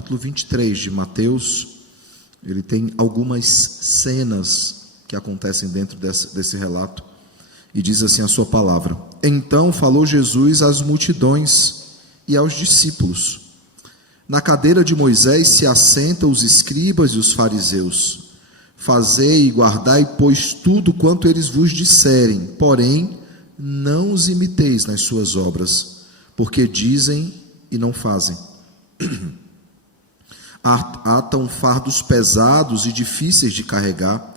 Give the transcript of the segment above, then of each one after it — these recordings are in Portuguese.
capítulo 23 de Mateus, ele tem algumas cenas que acontecem dentro desse relato, e diz assim a sua palavra: Então falou Jesus às multidões e aos discípulos. Na cadeira de Moisés se assentam os escribas e os fariseus. Fazei e guardai, pois, tudo quanto eles vos disserem, porém, não os imiteis nas suas obras, porque dizem e não fazem. Atam fardos pesados e difíceis de carregar,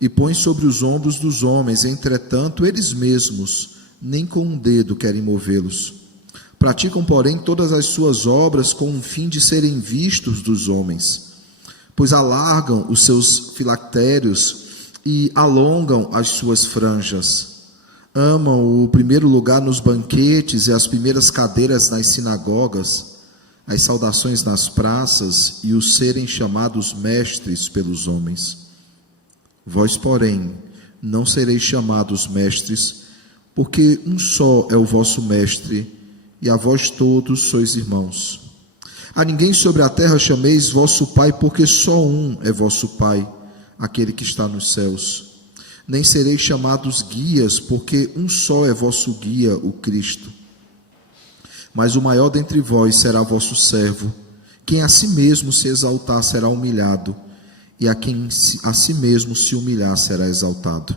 e põem sobre os ombros dos homens, entretanto, eles mesmos nem com um dedo querem movê-los. Praticam, porém, todas as suas obras com o fim de serem vistos dos homens, pois alargam os seus filactérios e alongam as suas franjas. Amam o primeiro lugar nos banquetes e as primeiras cadeiras nas sinagogas, as saudações nas praças e os serem chamados mestres pelos homens. Vós, porém, não sereis chamados mestres, porque um só é o vosso mestre, e a vós todos sois irmãos. A ninguém sobre a terra chameis vosso Pai, porque só um é vosso Pai, aquele que está nos céus. Nem sereis chamados guias, porque um só é vosso guia, o Cristo. Mas o maior dentre vós será vosso servo. Quem a si mesmo se exaltar será humilhado, e a quem a si mesmo se humilhar será exaltado.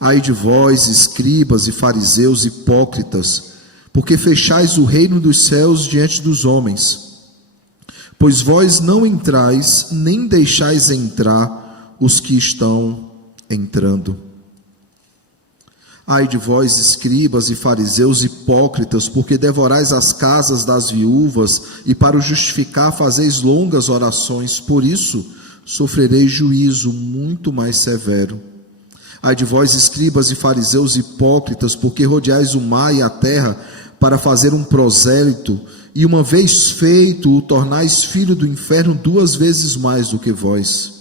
Ai de vós, escribas e fariseus hipócritas, porque fechais o reino dos céus diante dos homens. Pois vós não entrais, nem deixais entrar os que estão entrando. Ai de vós, escribas e fariseus hipócritas, porque devorais as casas das viúvas, e para o justificar fazeis longas orações, por isso sofrereis juízo muito mais severo. Ai de vós, escribas e fariseus hipócritas, porque rodeais o mar e a terra para fazer um prosélito, e uma vez feito, o tornais filho do inferno 2 vezes mais do que vós.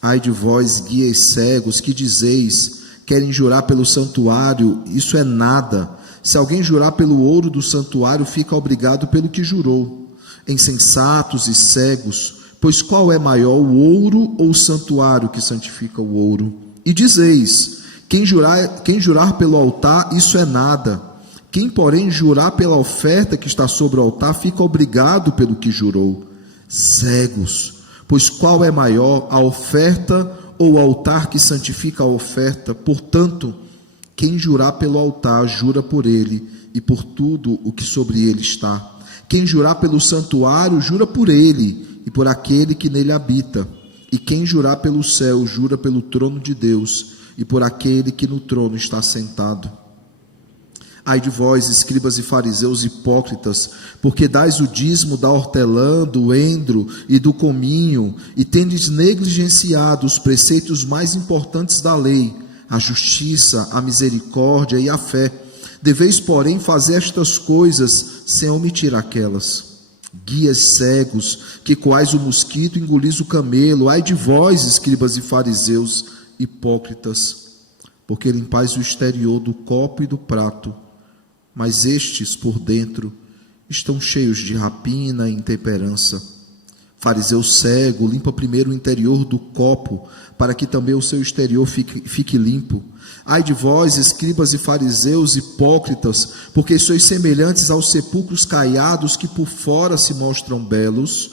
Ai de vós, guias cegos, que dizeis: querem jurar pelo santuário, isso é nada. Se alguém jurar pelo ouro do santuário, fica obrigado pelo que jurou. Insensatos e cegos, pois qual é maior, o ouro ou o santuário que santifica o ouro? E dizeis: quem jurar pelo altar, isso é nada. Quem, porém, jurar pela oferta que está sobre o altar, fica obrigado pelo que jurou. Cegos, pois qual é maior, a oferta ou o altar que santifica a oferta? Portanto, quem jurar pelo altar, jura por ele e por tudo o que sobre ele está. Quem jurar pelo santuário, jura por ele e por aquele que nele habita. E quem jurar pelo céu, jura pelo trono de Deus e por aquele que no trono está sentado. Ai de vós, escribas e fariseus hipócritas, porque dais o dízimo da hortelã, do endro e do cominho, e tendes negligenciado os preceitos mais importantes da lei, a justiça, a misericórdia e a fé. Deveis, porém, fazer estas coisas sem omitir aquelas. Guias cegos, que coais o mosquito e engolis o camelo. Ai de vós, escribas e fariseus hipócritas, porque limpais o exterior do copo e do prato, mas estes por dentro estão cheios de rapina e intemperança. Fariseu cego, limpa primeiro o interior do copo, para que também o seu exterior fique limpo. Ai de vós, escribas e fariseus hipócritas, porque sois semelhantes aos sepulcros caiados, que por fora se mostram belos,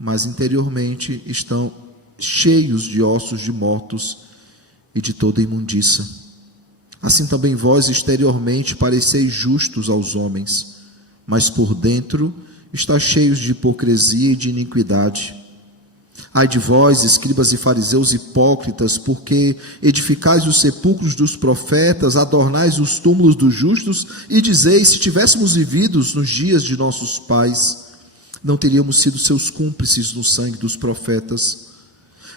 mas interiormente estão cheios de ossos de mortos e de toda imundícia. Assim também vós exteriormente pareceis justos aos homens, mas por dentro estáis cheios de hipocrisia e de iniquidade. Ai de vós, escribas e fariseus hipócritas, porque edificais os sepulcros dos profetas, adornais os túmulos dos justos, e dizeis: se tivéssemos vivido nos dias de nossos pais, não teríamos sido seus cúmplices no sangue dos profetas.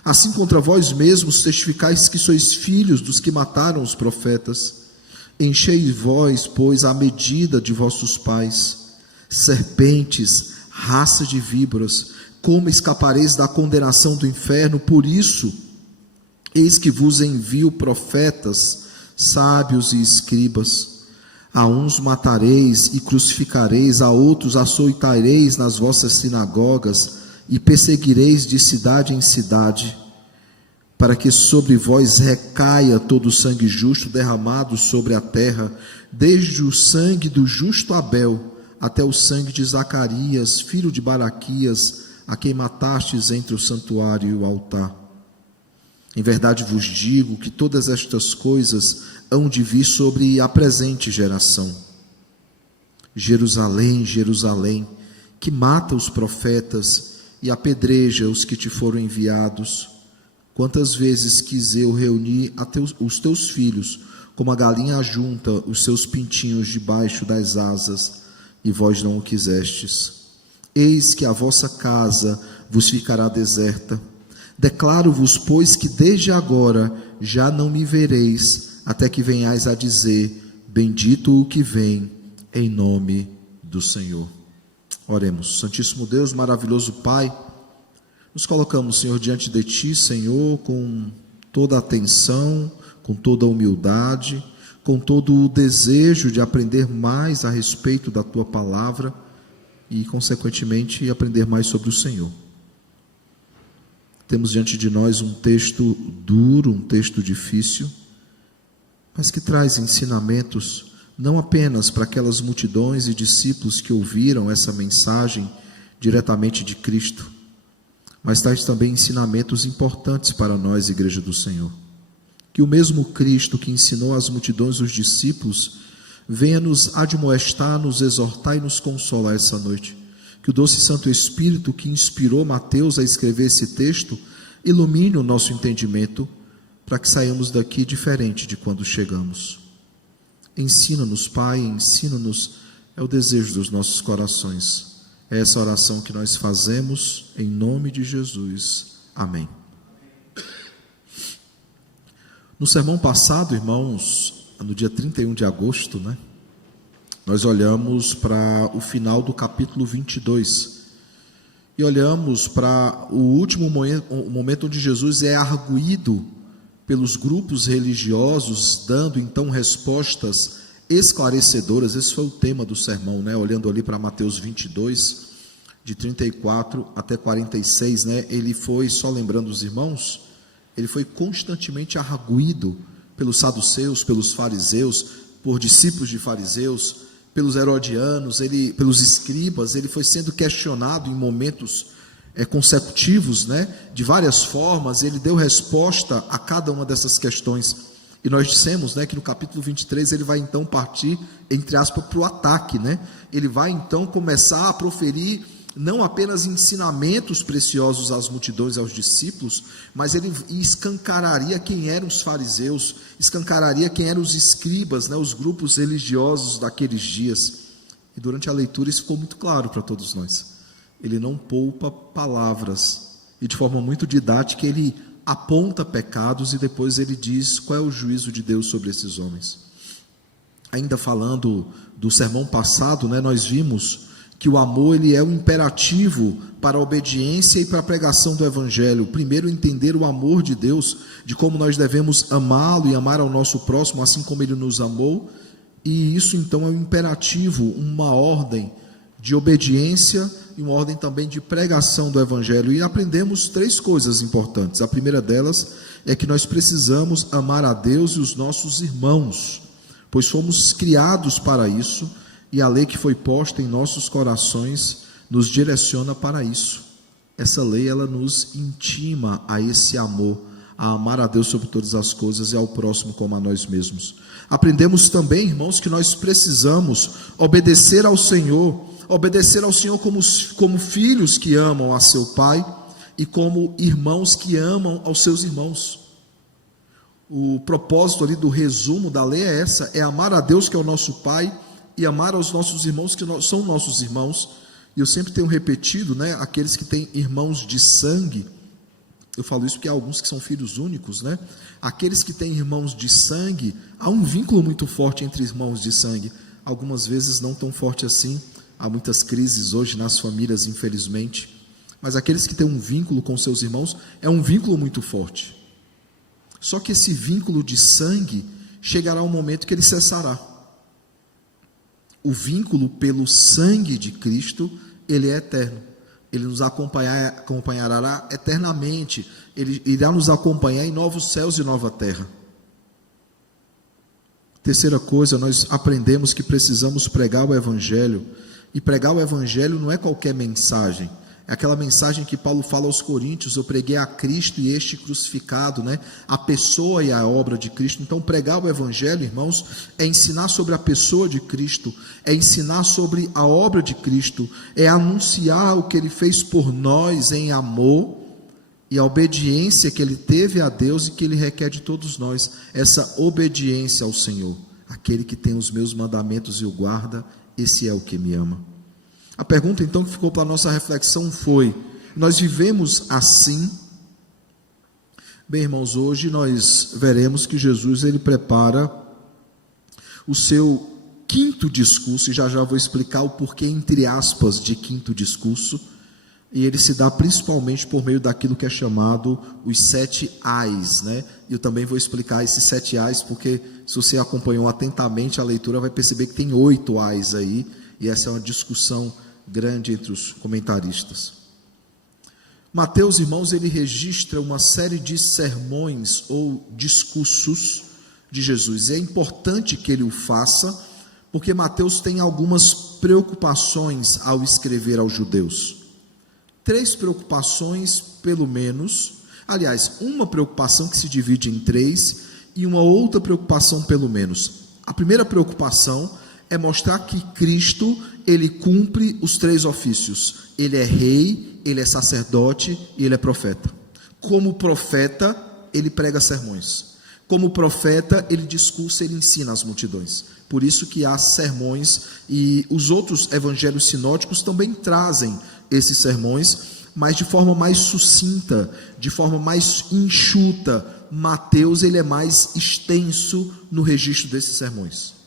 Assim contra vós mesmos testificais que sois filhos dos que mataram os profetas. Enchei vós, pois, a medida de vossos pais. Serpentes, raça de víboras, como escapareis da condenação do inferno? Por isso, eis que vos envio profetas, sábios e escribas. A uns matareis e crucificareis, a outros açoitareis nas vossas sinagogas e perseguireis de cidade em cidade, para que sobre vós recaia todo o sangue justo derramado sobre a terra, desde o sangue do justo Abel até o sangue de Zacarias, filho de Baraquias, a quem matastes entre o santuário e o altar. Em verdade vos digo que todas estas coisas hão de vir sobre a presente geração. Jerusalém, Jerusalém, que mata os profetas e apedreja os que te foram enviados. Quantas vezes quis eu reunir os teus filhos, como a galinha ajunta os seus pintinhos debaixo das asas, e vós não o quisestes. Eis que a vossa casa vos ficará deserta. Declaro-vos, pois, que desde agora já não me vereis, até que venhais a dizer: bendito o que vem, em nome do Senhor. Oremos. Santíssimo Deus, maravilhoso Pai, nos colocamos, Senhor, diante de Ti, Senhor, com toda a atenção, com toda a humildade, com todo o desejo de aprender mais a respeito da Tua Palavra e, consequentemente, aprender mais sobre o Senhor. Temos diante de nós um texto duro, um texto difícil, mas que traz ensinamentos não apenas para aquelas multidões e discípulos que ouviram essa mensagem diretamente de Cristo, mas traz também ensinamentos importantes para nós, Igreja do Senhor. Que o mesmo Cristo que ensinou às multidões, os discípulos, venha nos admoestar, nos exortar e nos consolar essa noite. Que o doce Santo Espírito que inspirou Mateus a escrever esse texto ilumine o nosso entendimento para que saiamos daqui diferente de quando chegamos. Ensina-nos, Pai, ensina-nos, é o desejo dos nossos corações. É essa oração que nós fazemos em nome de Jesus. Amém. No sermão passado, irmãos, no dia 31 de agosto, nós olhamos para o final do capítulo 22 e olhamos para o último momento onde Jesus é arguído pelos grupos religiosos, dando então respostas esclarecedoras. Esse foi o tema do sermão, olhando ali para Mateus 22, de 34 até 46, ele foi, só lembrando os irmãos, ele foi constantemente arguído pelos saduceus, pelos fariseus, por discípulos de fariseus, pelos herodianos, pelos escribas. Ele foi sendo questionado em momentos consecutivos, de várias formas. Ele deu resposta a cada uma dessas questões, e nós dissemos, que no capítulo 23 ele vai então partir, entre aspas, para o ataque, ele vai então começar a proferir não apenas ensinamentos preciosos às multidões, aos discípulos, mas ele escancararia quem eram os fariseus, escancararia quem eram os escribas, os grupos religiosos daqueles dias. E durante a leitura isso ficou muito claro para todos nós. Ele não poupa palavras, e de forma muito didática ele aponta pecados e depois ele diz qual é o juízo de Deus sobre esses homens. Ainda falando do sermão passado, nós vimos que o amor ele é um imperativo para a obediência e para a pregação do Evangelho. Primeiro, entender o amor de Deus, de como nós devemos amá-lo e amar ao nosso próximo, assim como Ele nos amou, e isso então é um imperativo, uma ordem de obediência e uma ordem também de pregação do Evangelho. E aprendemos 3 coisas importantes. A primeira delas é que nós precisamos amar a Deus e os nossos irmãos, pois fomos criados para isso, e a lei que foi posta em nossos corações nos direciona para isso. Essa lei, ela nos intima a esse amor, a amar a Deus sobre todas as coisas e ao próximo como a nós mesmos. Aprendemos também, irmãos, que nós precisamos obedecer ao Senhor como filhos que amam a seu Pai e como irmãos que amam aos seus irmãos. O propósito ali do resumo da lei é essa, é amar a Deus, que é o nosso Pai, e amar aos nossos irmãos, que são nossos irmãos. E eu sempre tenho repetido, aqueles que têm irmãos de sangue, eu falo isso porque há alguns que são filhos únicos, aqueles que têm irmãos de sangue, há um vínculo muito forte entre irmãos de sangue, algumas vezes não tão forte assim, há muitas crises hoje nas famílias, infelizmente, mas aqueles que têm um vínculo com seus irmãos, é um vínculo muito forte. Só que esse vínculo de sangue, chegará um momento que ele cessará. O vínculo pelo sangue de Cristo, ele é eterno. Ele nos acompanhará eternamente. Ele irá nos acompanhar em novos céus e nova terra. Terceira coisa, nós aprendemos que precisamos pregar o Evangelho. E pregar o Evangelho não é qualquer mensagem. É aquela mensagem que Paulo fala aos Coríntios: eu preguei a Cristo e este crucificado, né? A pessoa e a obra de Cristo. Então, pregar o Evangelho, irmãos, é ensinar sobre a pessoa de Cristo, é ensinar sobre a obra de Cristo, é anunciar o que Ele fez por nós em amor e a obediência que Ele teve a Deus e que Ele requer de todos nós. Essa obediência ao Senhor. Aquele que tem os meus mandamentos e o guarda, esse é o que me ama. A pergunta então que ficou para a nossa reflexão foi: nós vivemos assim? Bem, irmãos, hoje nós veremos que Jesus ele prepara o seu quinto discurso, e já vou explicar o porquê, entre aspas, de quinto discurso, e ele se dá principalmente por meio daquilo que é chamado os 7 ais, né? E eu também vou explicar esses 7 ais, porque se você acompanhou atentamente a leitura, vai perceber que tem 8 ais aí, e essa é uma discussão grande entre os comentaristas. Mateus, irmãos, ele registra uma série de sermões ou discursos de Jesus. E é importante que ele o faça, porque Mateus tem algumas preocupações ao escrever aos judeus. 3 preocupações, pelo menos. Aliás, uma preocupação que se divide em 3 e uma outra preocupação, pelo menos. A primeira preocupação é mostrar que Cristo, ele cumpre os 3 ofícios. Ele é rei, ele é sacerdote e ele é profeta. Como profeta, ele prega sermões. Como profeta, ele discursa, ele ensina as multidões. Por isso que há sermões, e os outros evangelhos sinóticos também trazem esses sermões, mas de forma mais sucinta, de forma mais enxuta. Mateus, ele é mais extenso no registro desses sermões.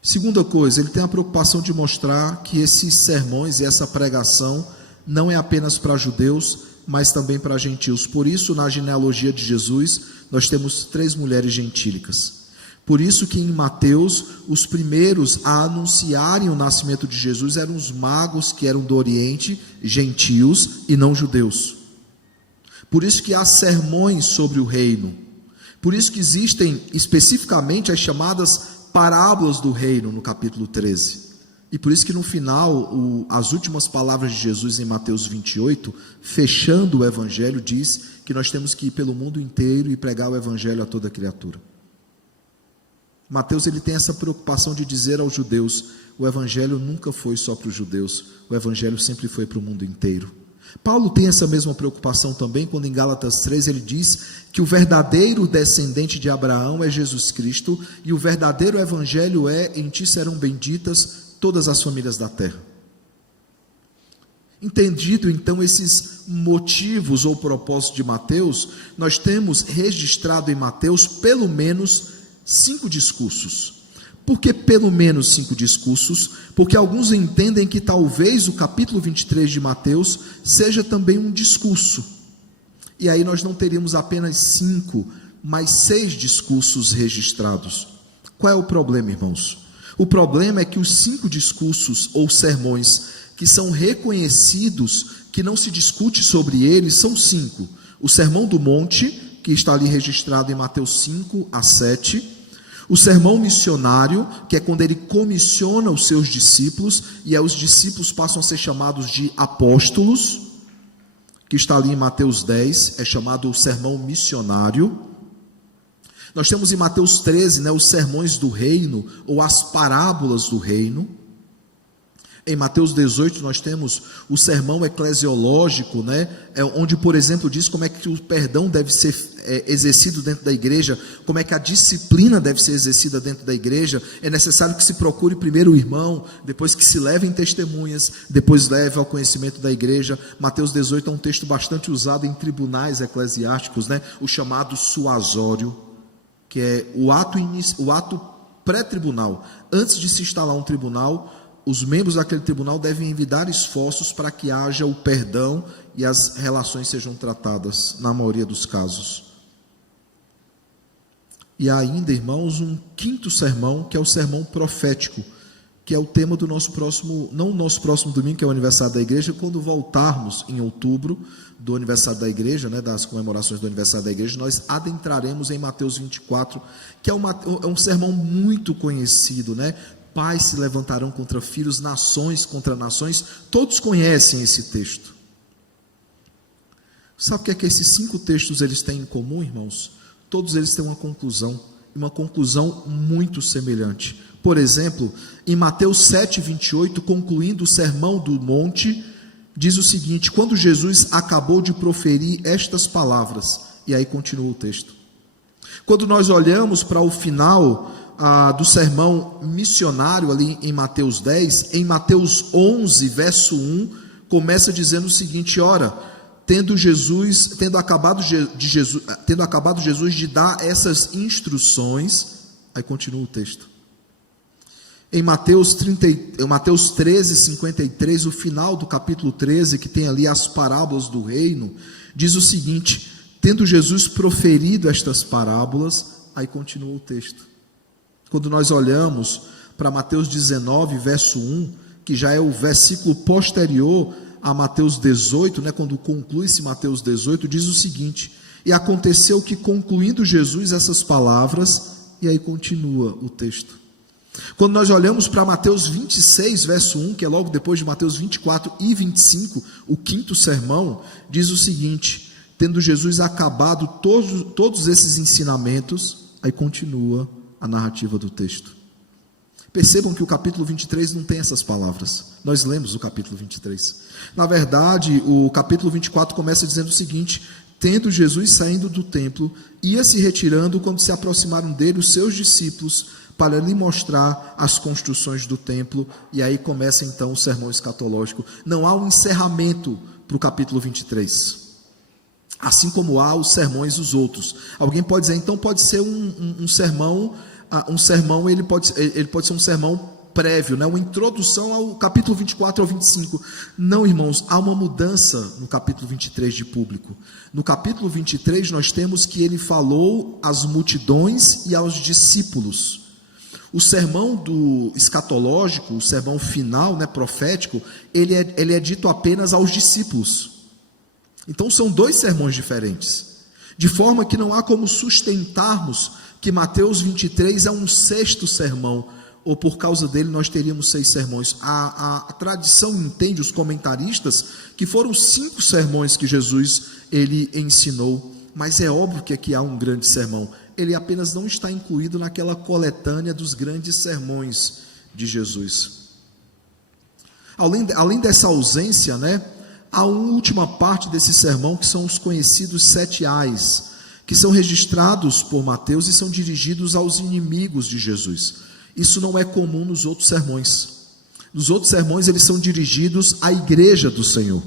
Segunda coisa, ele tem a preocupação de mostrar que esses sermões e essa pregação não é apenas para judeus, mas também para gentios. Por isso, na genealogia de Jesus, nós temos 3 mulheres gentílicas. Por isso que em Mateus, os primeiros a anunciarem o nascimento de Jesus eram os magos que eram do Oriente, gentios e não judeus. Por isso que há sermões sobre o reino. Por isso que existem especificamente as chamadas parábolas do reino no capítulo 13, e por isso que no final, as últimas palavras de Jesus em Mateus 28, fechando o evangelho, diz que nós temos que ir pelo mundo inteiro e pregar o evangelho a toda criatura. Mateus ele tem essa preocupação de dizer aos judeus: o evangelho nunca foi só para os judeus, o evangelho sempre foi para o mundo inteiro. Paulo tem essa mesma preocupação também, quando em Gálatas 3 ele diz que o verdadeiro descendente de Abraão é Jesus Cristo, e o verdadeiro evangelho é: em ti serão benditas todas as famílias da terra. Entendido então esses motivos ou propósitos de Mateus, nós temos registrado em Mateus pelo menos 5 discursos. Por que pelo menos 5 discursos? Porque alguns entendem que talvez o capítulo 23 de Mateus seja também um discurso. E aí nós não teríamos apenas 5, mas 6 discursos registrados. Qual é o problema, irmãos? O problema é que os 5 discursos ou sermões que são reconhecidos, que não se discute sobre eles, são 5. O Sermão do Monte, que está ali registrado em Mateus 5 a 7. O sermão missionário, que é quando ele comissiona os seus discípulos, e aí os discípulos passam a ser chamados de apóstolos, que está ali em Mateus 10, é chamado o sermão missionário. Nós temos em Mateus 13, os sermões do reino, ou as parábolas do reino. Em Mateus 18 nós temos o sermão eclesiológico, onde, por exemplo, diz como é que o perdão deve ser exercido dentro da igreja, como é que a disciplina deve ser exercida dentro da igreja. É necessário que se procure primeiro o irmão, depois que se levem testemunhas, depois leve ao conhecimento da igreja. Mateus 18 é um texto bastante usado em tribunais eclesiásticos, o chamado suasório, que é o ato pré-tribunal. Antes de se instalar um tribunal, os membros daquele tribunal devem envidar esforços para que haja o perdão e as relações sejam tratadas, na maioria dos casos. E ainda, irmãos, um quinto sermão, que é o sermão profético, que é o tema do nosso próximo, não o nosso próximo domingo, que é o aniversário da igreja, quando voltarmos em outubro do aniversário da igreja, né, das comemorações do aniversário da igreja, nós adentraremos em Mateus 24, que é um sermão muito conhecido, né? Pais se levantarão contra filhos, nações contra nações, todos conhecem esse texto. Sabe o que é que esses 5 textos eles têm em comum, irmãos? Todos eles têm uma conclusão muito semelhante. Por exemplo, em Mateus 7:28, concluindo o sermão do monte, diz o seguinte: quando Jesus acabou de proferir estas palavras, e aí continua o texto. Quando nós olhamos para o final do sermão missionário ali em Mateus 10, em Mateus 11, verso 1, começa dizendo o seguinte: ora, tendo acabado Jesus de dar essas instruções, aí continua o texto. Em Mateus 13, 53, o final do capítulo 13, que tem ali as parábolas do reino, diz o seguinte: tendo Jesus proferido estas parábolas, aí continua o texto. Quando nós olhamos para Mateus 19, verso 1, que já é o versículo posterior a Mateus 18, né, quando conclui-se Mateus 18, diz o seguinte: e aconteceu que, concluindo Jesus essas palavras, e aí continua o texto. Quando nós olhamos para Mateus 26, verso 1, que é logo depois de Mateus 24 e 25, o quinto sermão, diz o seguinte: tendo Jesus acabado todos esses ensinamentos, aí continua a narrativa do texto. Percebam que o capítulo 23 não tem essas palavras. Nós lemos o capítulo 23. Na verdade, o capítulo 24 começa dizendo o seguinte: tendo Jesus saindo do templo, ia se retirando quando se aproximaram dele os seus discípulos para lhe mostrar as construções do templo, e aí começa então o sermão escatológico. Não há um encerramento para o capítulo 23, assim como há os sermões os outros. Alguém pode dizer, então pode ser um sermão, ele pode ser um sermão prévio, né? Uma introdução ao capítulo 24 ao 25. Não, irmãos, há uma mudança no capítulo 23 de público. No capítulo 23 nós temos que ele falou às multidões e aos discípulos. O sermão do escatológico, o sermão final, né, profético, ele é dito apenas aos discípulos. Então são 2 sermões diferentes, de forma que não há como sustentarmos que Mateus 23 é um 6º sermão, ou por causa dele nós teríamos 6 sermões. A tradição entende, os comentaristas, que foram 5 sermões que Jesus ele ensinou, mas é óbvio que aqui há um grande sermão. Ele apenas não está incluído naquela coletânea dos grandes sermões de Jesus. Além dessa ausência, né, há uma última parte desse sermão, que são os conhecidos 7 ais, que são registrados por Mateus e são dirigidos aos inimigos de Jesus. Isso não é comum nos outros sermões. Nos outros sermões eles são dirigidos à igreja do Senhor.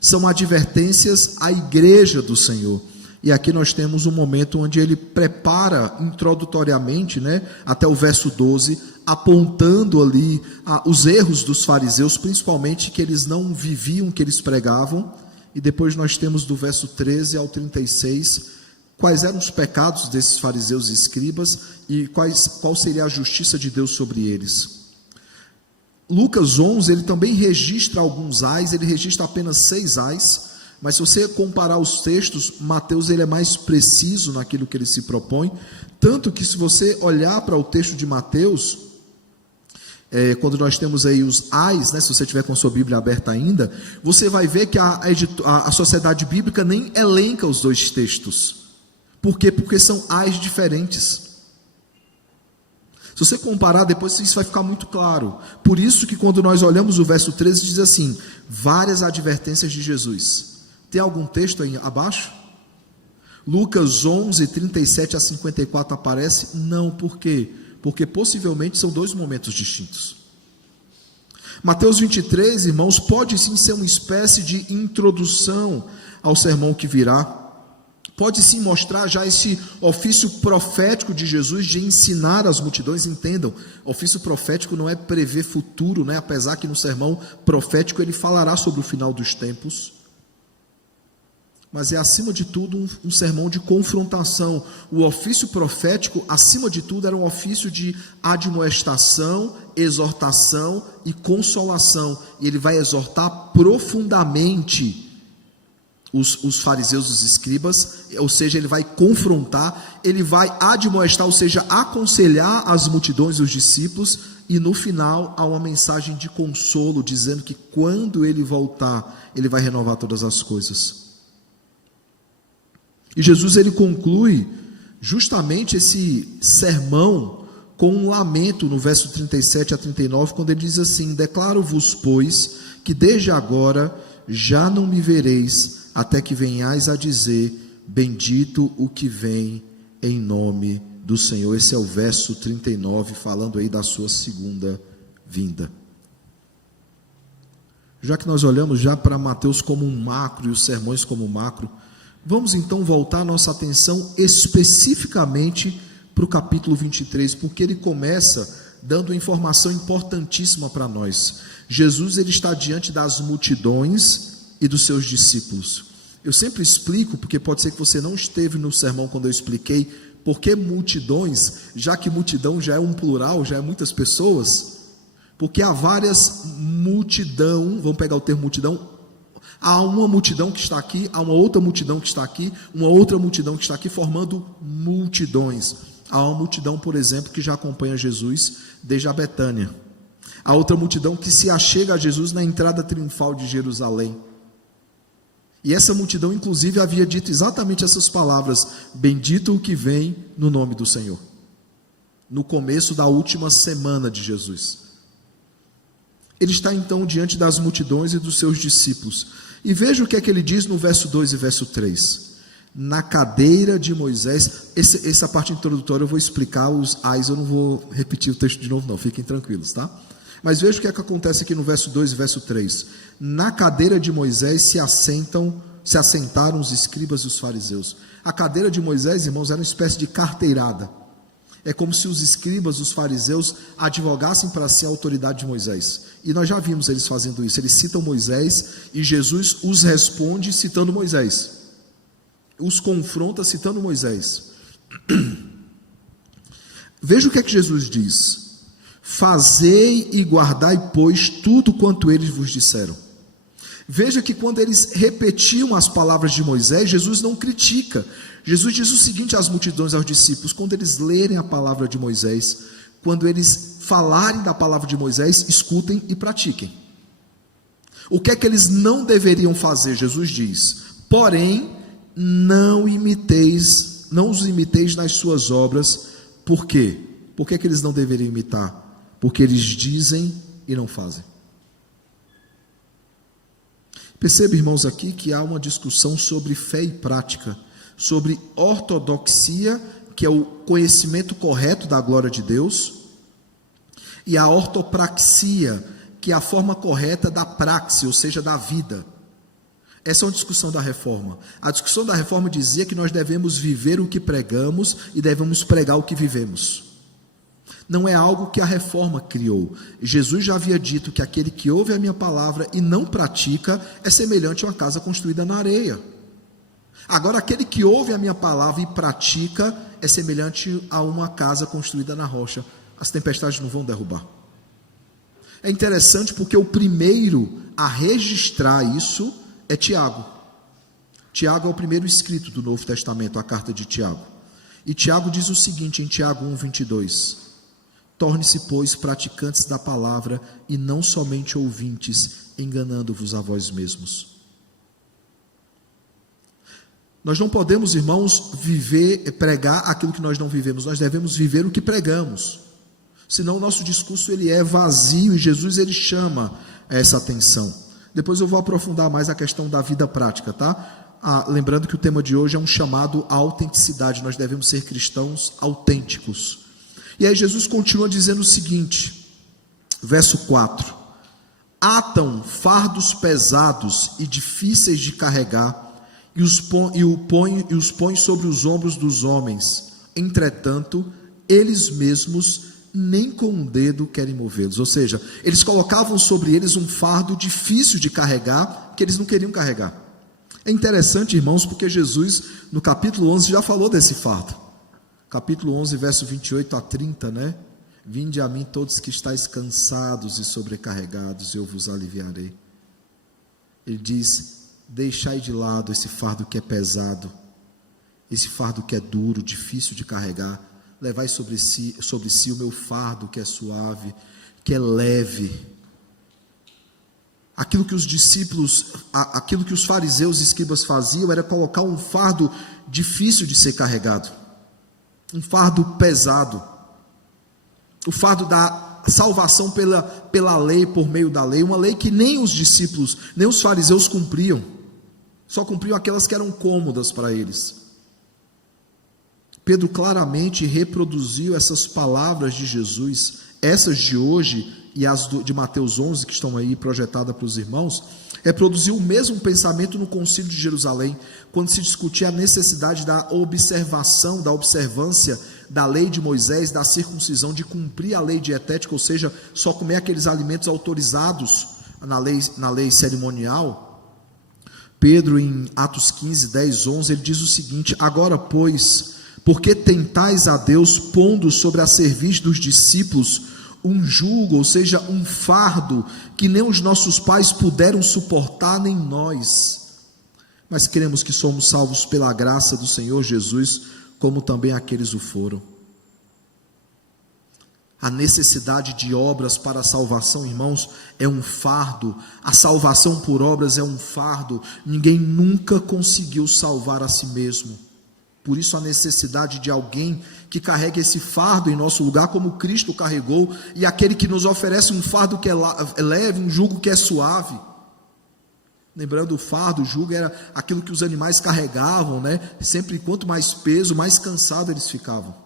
São advertências à igreja do Senhor. E aqui nós temos um momento onde ele prepara introdutoriamente, né, até o verso 12, apontando ali os erros dos fariseus, principalmente que eles não viviam o que eles pregavam. E depois nós temos do verso 13 ao 36, quais eram os pecados desses fariseus e escribas e qual seria a justiça de Deus sobre eles. Lucas 11, ele também registra alguns ais, ele registra apenas 6 ais, mas se você comparar os textos, Mateus ele é mais preciso naquilo que ele se propõe, tanto que se você olhar para o texto de Mateus, quando nós temos aí os ais, né, se você tiver com a sua Bíblia aberta ainda, você vai ver que a Sociedade Bíblica nem elenca os 2 textos. Por quê? Porque são ais diferentes. Se você comparar, depois isso vai ficar muito claro. Por isso que quando nós olhamos o verso 13, diz assim: várias advertências de Jesus. Tem algum texto aí abaixo? Lucas 11, 37 a 54 aparece? Não, por quê? Porque possivelmente são 2 momentos distintos. Mateus 23, irmãos, pode sim ser uma espécie de introdução ao sermão que virá. Pode sim mostrar já esse ofício profético de Jesus de ensinar as multidões. Entendam, ofício profético não é prever futuro, né? Apesar que no sermão profético ele falará sobre o final dos tempos. mas é acima de tudo um sermão de confrontação. O ofício profético, acima de tudo, era um ofício de admoestação, exortação e consolação, e ele vai exortar profundamente os fariseus, os escribas, ou seja, ele vai confrontar, ele vai admoestar, ou seja, aconselhar as multidões e os discípulos, e no final há uma mensagem de consolo, dizendo que quando ele voltar, ele vai renovar todas as coisas. E Jesus, ele conclui justamente esse sermão com um lamento no verso 37 a 39, quando ele diz assim: declaro-vos, pois, que desde agora já não me vereis, até que venhais a dizer, bendito o que vem em nome do Senhor. Esse é o verso 39, falando aí da sua segunda vinda. Já que nós olhamos já para Mateus como um macro e os sermões como um macro, vamos então voltar nossa atenção especificamente para o capítulo 23, porque ele começa dando uma informação importantíssima para nós. Jesus, ele está diante das multidões e dos seus discípulos. Eu sempre explico, porque pode ser que você não esteve no sermão quando eu expliquei por que multidões, já que multidão já é um plural, já é muitas pessoas, porque há várias multidão, vamos pegar o termo multidão, há uma multidão que está aqui, há uma outra multidão que está aqui, uma outra multidão que está aqui, formando multidões. Há uma multidão, por exemplo, que já acompanha Jesus desde a Betânia. Há outra multidão que se achega a Jesus na entrada triunfal de Jerusalém. E essa multidão, inclusive, havia dito exatamente essas palavras: bendito o que vem no nome do Senhor, no começo da última semana de Jesus. Ele está então diante das multidões e dos seus discípulos, e veja o que é que ele diz no verso 2 e verso 3, na cadeira de Moisés. Essa parte introdutória eu vou explicar, os ais eu não vou repetir o texto de novo não, fiquem tranquilos, tá? Mas veja o que é que acontece aqui no verso 2 e verso 3. Na cadeira de Moisés se assentaram os escribas e os fariseus. A cadeira de Moisés, irmãos, era uma espécie de carteirada. É como se os escribas, os fariseus, advogassem para si a autoridade de Moisés. E nós já vimos eles fazendo isso. Eles citam Moisés e Jesus os responde citando Moisés. Os confronta citando Moisés. Veja o que é que Jesus diz: fazei e guardai, pois, tudo quanto eles vos disseram. Veja que quando eles repetiam as palavras de Moisés, Jesus não critica. Jesus diz o seguinte às multidões, aos discípulos: quando eles lerem a palavra de Moisés, quando eles falarem da palavra de Moisés, escutem e pratiquem. O que é que eles não deveriam fazer? Jesus diz: porém, não os imiteis nas suas obras. Por quê? Por que é que eles não deveriam imitar? Porque eles dizem e não fazem. Perceba, irmãos, aqui que há uma discussão sobre fé e prática, sobre ortodoxia, que é o conhecimento correto da glória de Deus, e a ortopraxia, que é a forma correta da praxe, ou seja, da vida. Essa é uma discussão da reforma. A discussão da reforma dizia que nós devemos viver o que pregamos e devemos pregar o que vivemos. Não é algo que a reforma criou. Jesus já havia dito que aquele que ouve a minha palavra e não pratica é semelhante a uma casa construída na areia. Agora, aquele que ouve a minha palavra e pratica é semelhante a uma casa construída na rocha. As tempestades não vão derrubar. É interessante porque o primeiro a registrar isso é Tiago. Tiago é o primeiro escrito do Novo Testamento, a carta de Tiago. E Tiago diz o seguinte em Tiago 1:22: torne-se, pois, praticantes da palavra e não somente ouvintes, enganando-vos a vós mesmos. Nós não podemos, irmãos, pregar aquilo que nós não vivemos. Nós devemos viver o que pregamos. Senão o nosso discurso ele é vazio, e Jesus ele chama essa atenção. Depois eu vou aprofundar mais a questão da vida prática, tá? Lembrando que o tema de hoje é um chamado à autenticidade. Nós devemos ser cristãos autênticos. E aí Jesus continua dizendo o seguinte, verso 4: atam fardos pesados e difíceis de carregar, e os põem sobre os ombros dos homens. Entretanto, eles mesmos nem com um dedo querem movê-los. Ou seja, eles colocavam sobre eles um fardo difícil de carregar, que eles não queriam carregar. É interessante, irmãos, porque Jesus, no capítulo 11, já falou desse fardo. Capítulo 11, verso 28 a 30, né? Vinde a mim todos que estáis cansados e sobrecarregados, eu vos aliviarei. Ele diz, deixai de lado esse fardo que é pesado, esse fardo que é duro, difícil de carregar, levai sobre si o meu fardo que é suave, que é leve. Aquilo que os discípulos, aquilo que os fariseus e escribas faziam era colocar um fardo difícil de ser carregado, um fardo pesado, o fardo da salvação pela lei, por meio da lei, uma lei que nem os discípulos, nem os fariseus cumpriam, só cumpriam aquelas que eram cômodas para eles. Pedro claramente reproduziu essas palavras de Jesus, essas de hoje e as de Mateus 11, que estão aí projetadas para os irmãos, reproduziu o mesmo pensamento no Concílio de Jerusalém, quando se discutia a necessidade da observação, da observância da lei de Moisés, da circuncisão, de cumprir a lei dietética, ou seja, só comer aqueles alimentos autorizados na lei cerimonial. Pedro, em Atos 15, 10, 11, ele diz o seguinte: agora, pois, porque tentais a Deus, pondo sobre a cerviz dos discípulos um jugo, ou seja, um fardo, que nem os nossos pais puderam suportar, nem nós, mas cremos que somos salvos pela graça do Senhor Jesus, como também aqueles o foram. A necessidade de obras para a salvação, irmãos, é um fardo. A salvação por obras é um fardo. Ninguém nunca conseguiu salvar a si mesmo. Por isso a necessidade de alguém que carregue esse fardo em nosso lugar, como Cristo carregou, e aquele que nos oferece um fardo que é leve, um jugo que é suave. Lembrando, o fardo, o jugo era aquilo que os animais carregavam, né? Sempre quanto mais peso, mais cansado eles ficavam.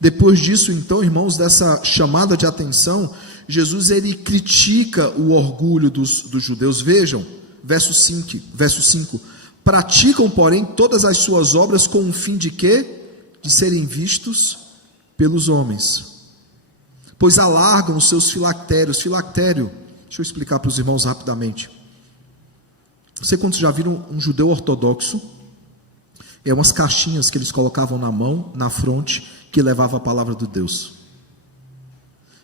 Depois disso, então, irmãos, dessa chamada de atenção, Jesus ele critica o orgulho dos judeus. Vejam, verso 5. Praticam, porém, todas as suas obras com o fim de quê? De serem vistos pelos homens. Pois alargam os seus filactérios. Filactério, deixa eu explicar para os irmãos rapidamente. Você, quando já viram um judeu ortodoxo, é umas caixinhas que eles colocavam na mão, na fronte, que levava a palavra de Deus.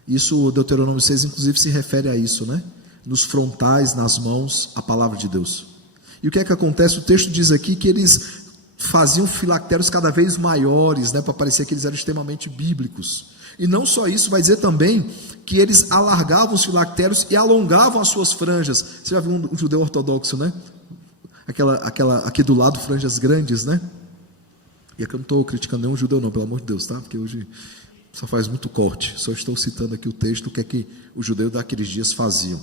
Isso, Deuteronômio 6, inclusive, se refere a isso, né? Nos frontais, nas mãos, a palavra de Deus. E o que é que acontece? O texto diz aqui que eles faziam filactérios cada vez maiores, né, para parecer que eles eram extremamente bíblicos. E não só isso, vai dizer também que eles alargavam os filactérios e alongavam as suas franjas. Você já viu um judeu ortodoxo, né? Aquela aqui do lado, franjas grandes, né? E aqui eu não estou criticando nenhum judeu não, pelo amor de Deus, tá? Porque hoje só faz muito corte. Só estou citando aqui o texto, o que é que os judeus daqueles dias faziam.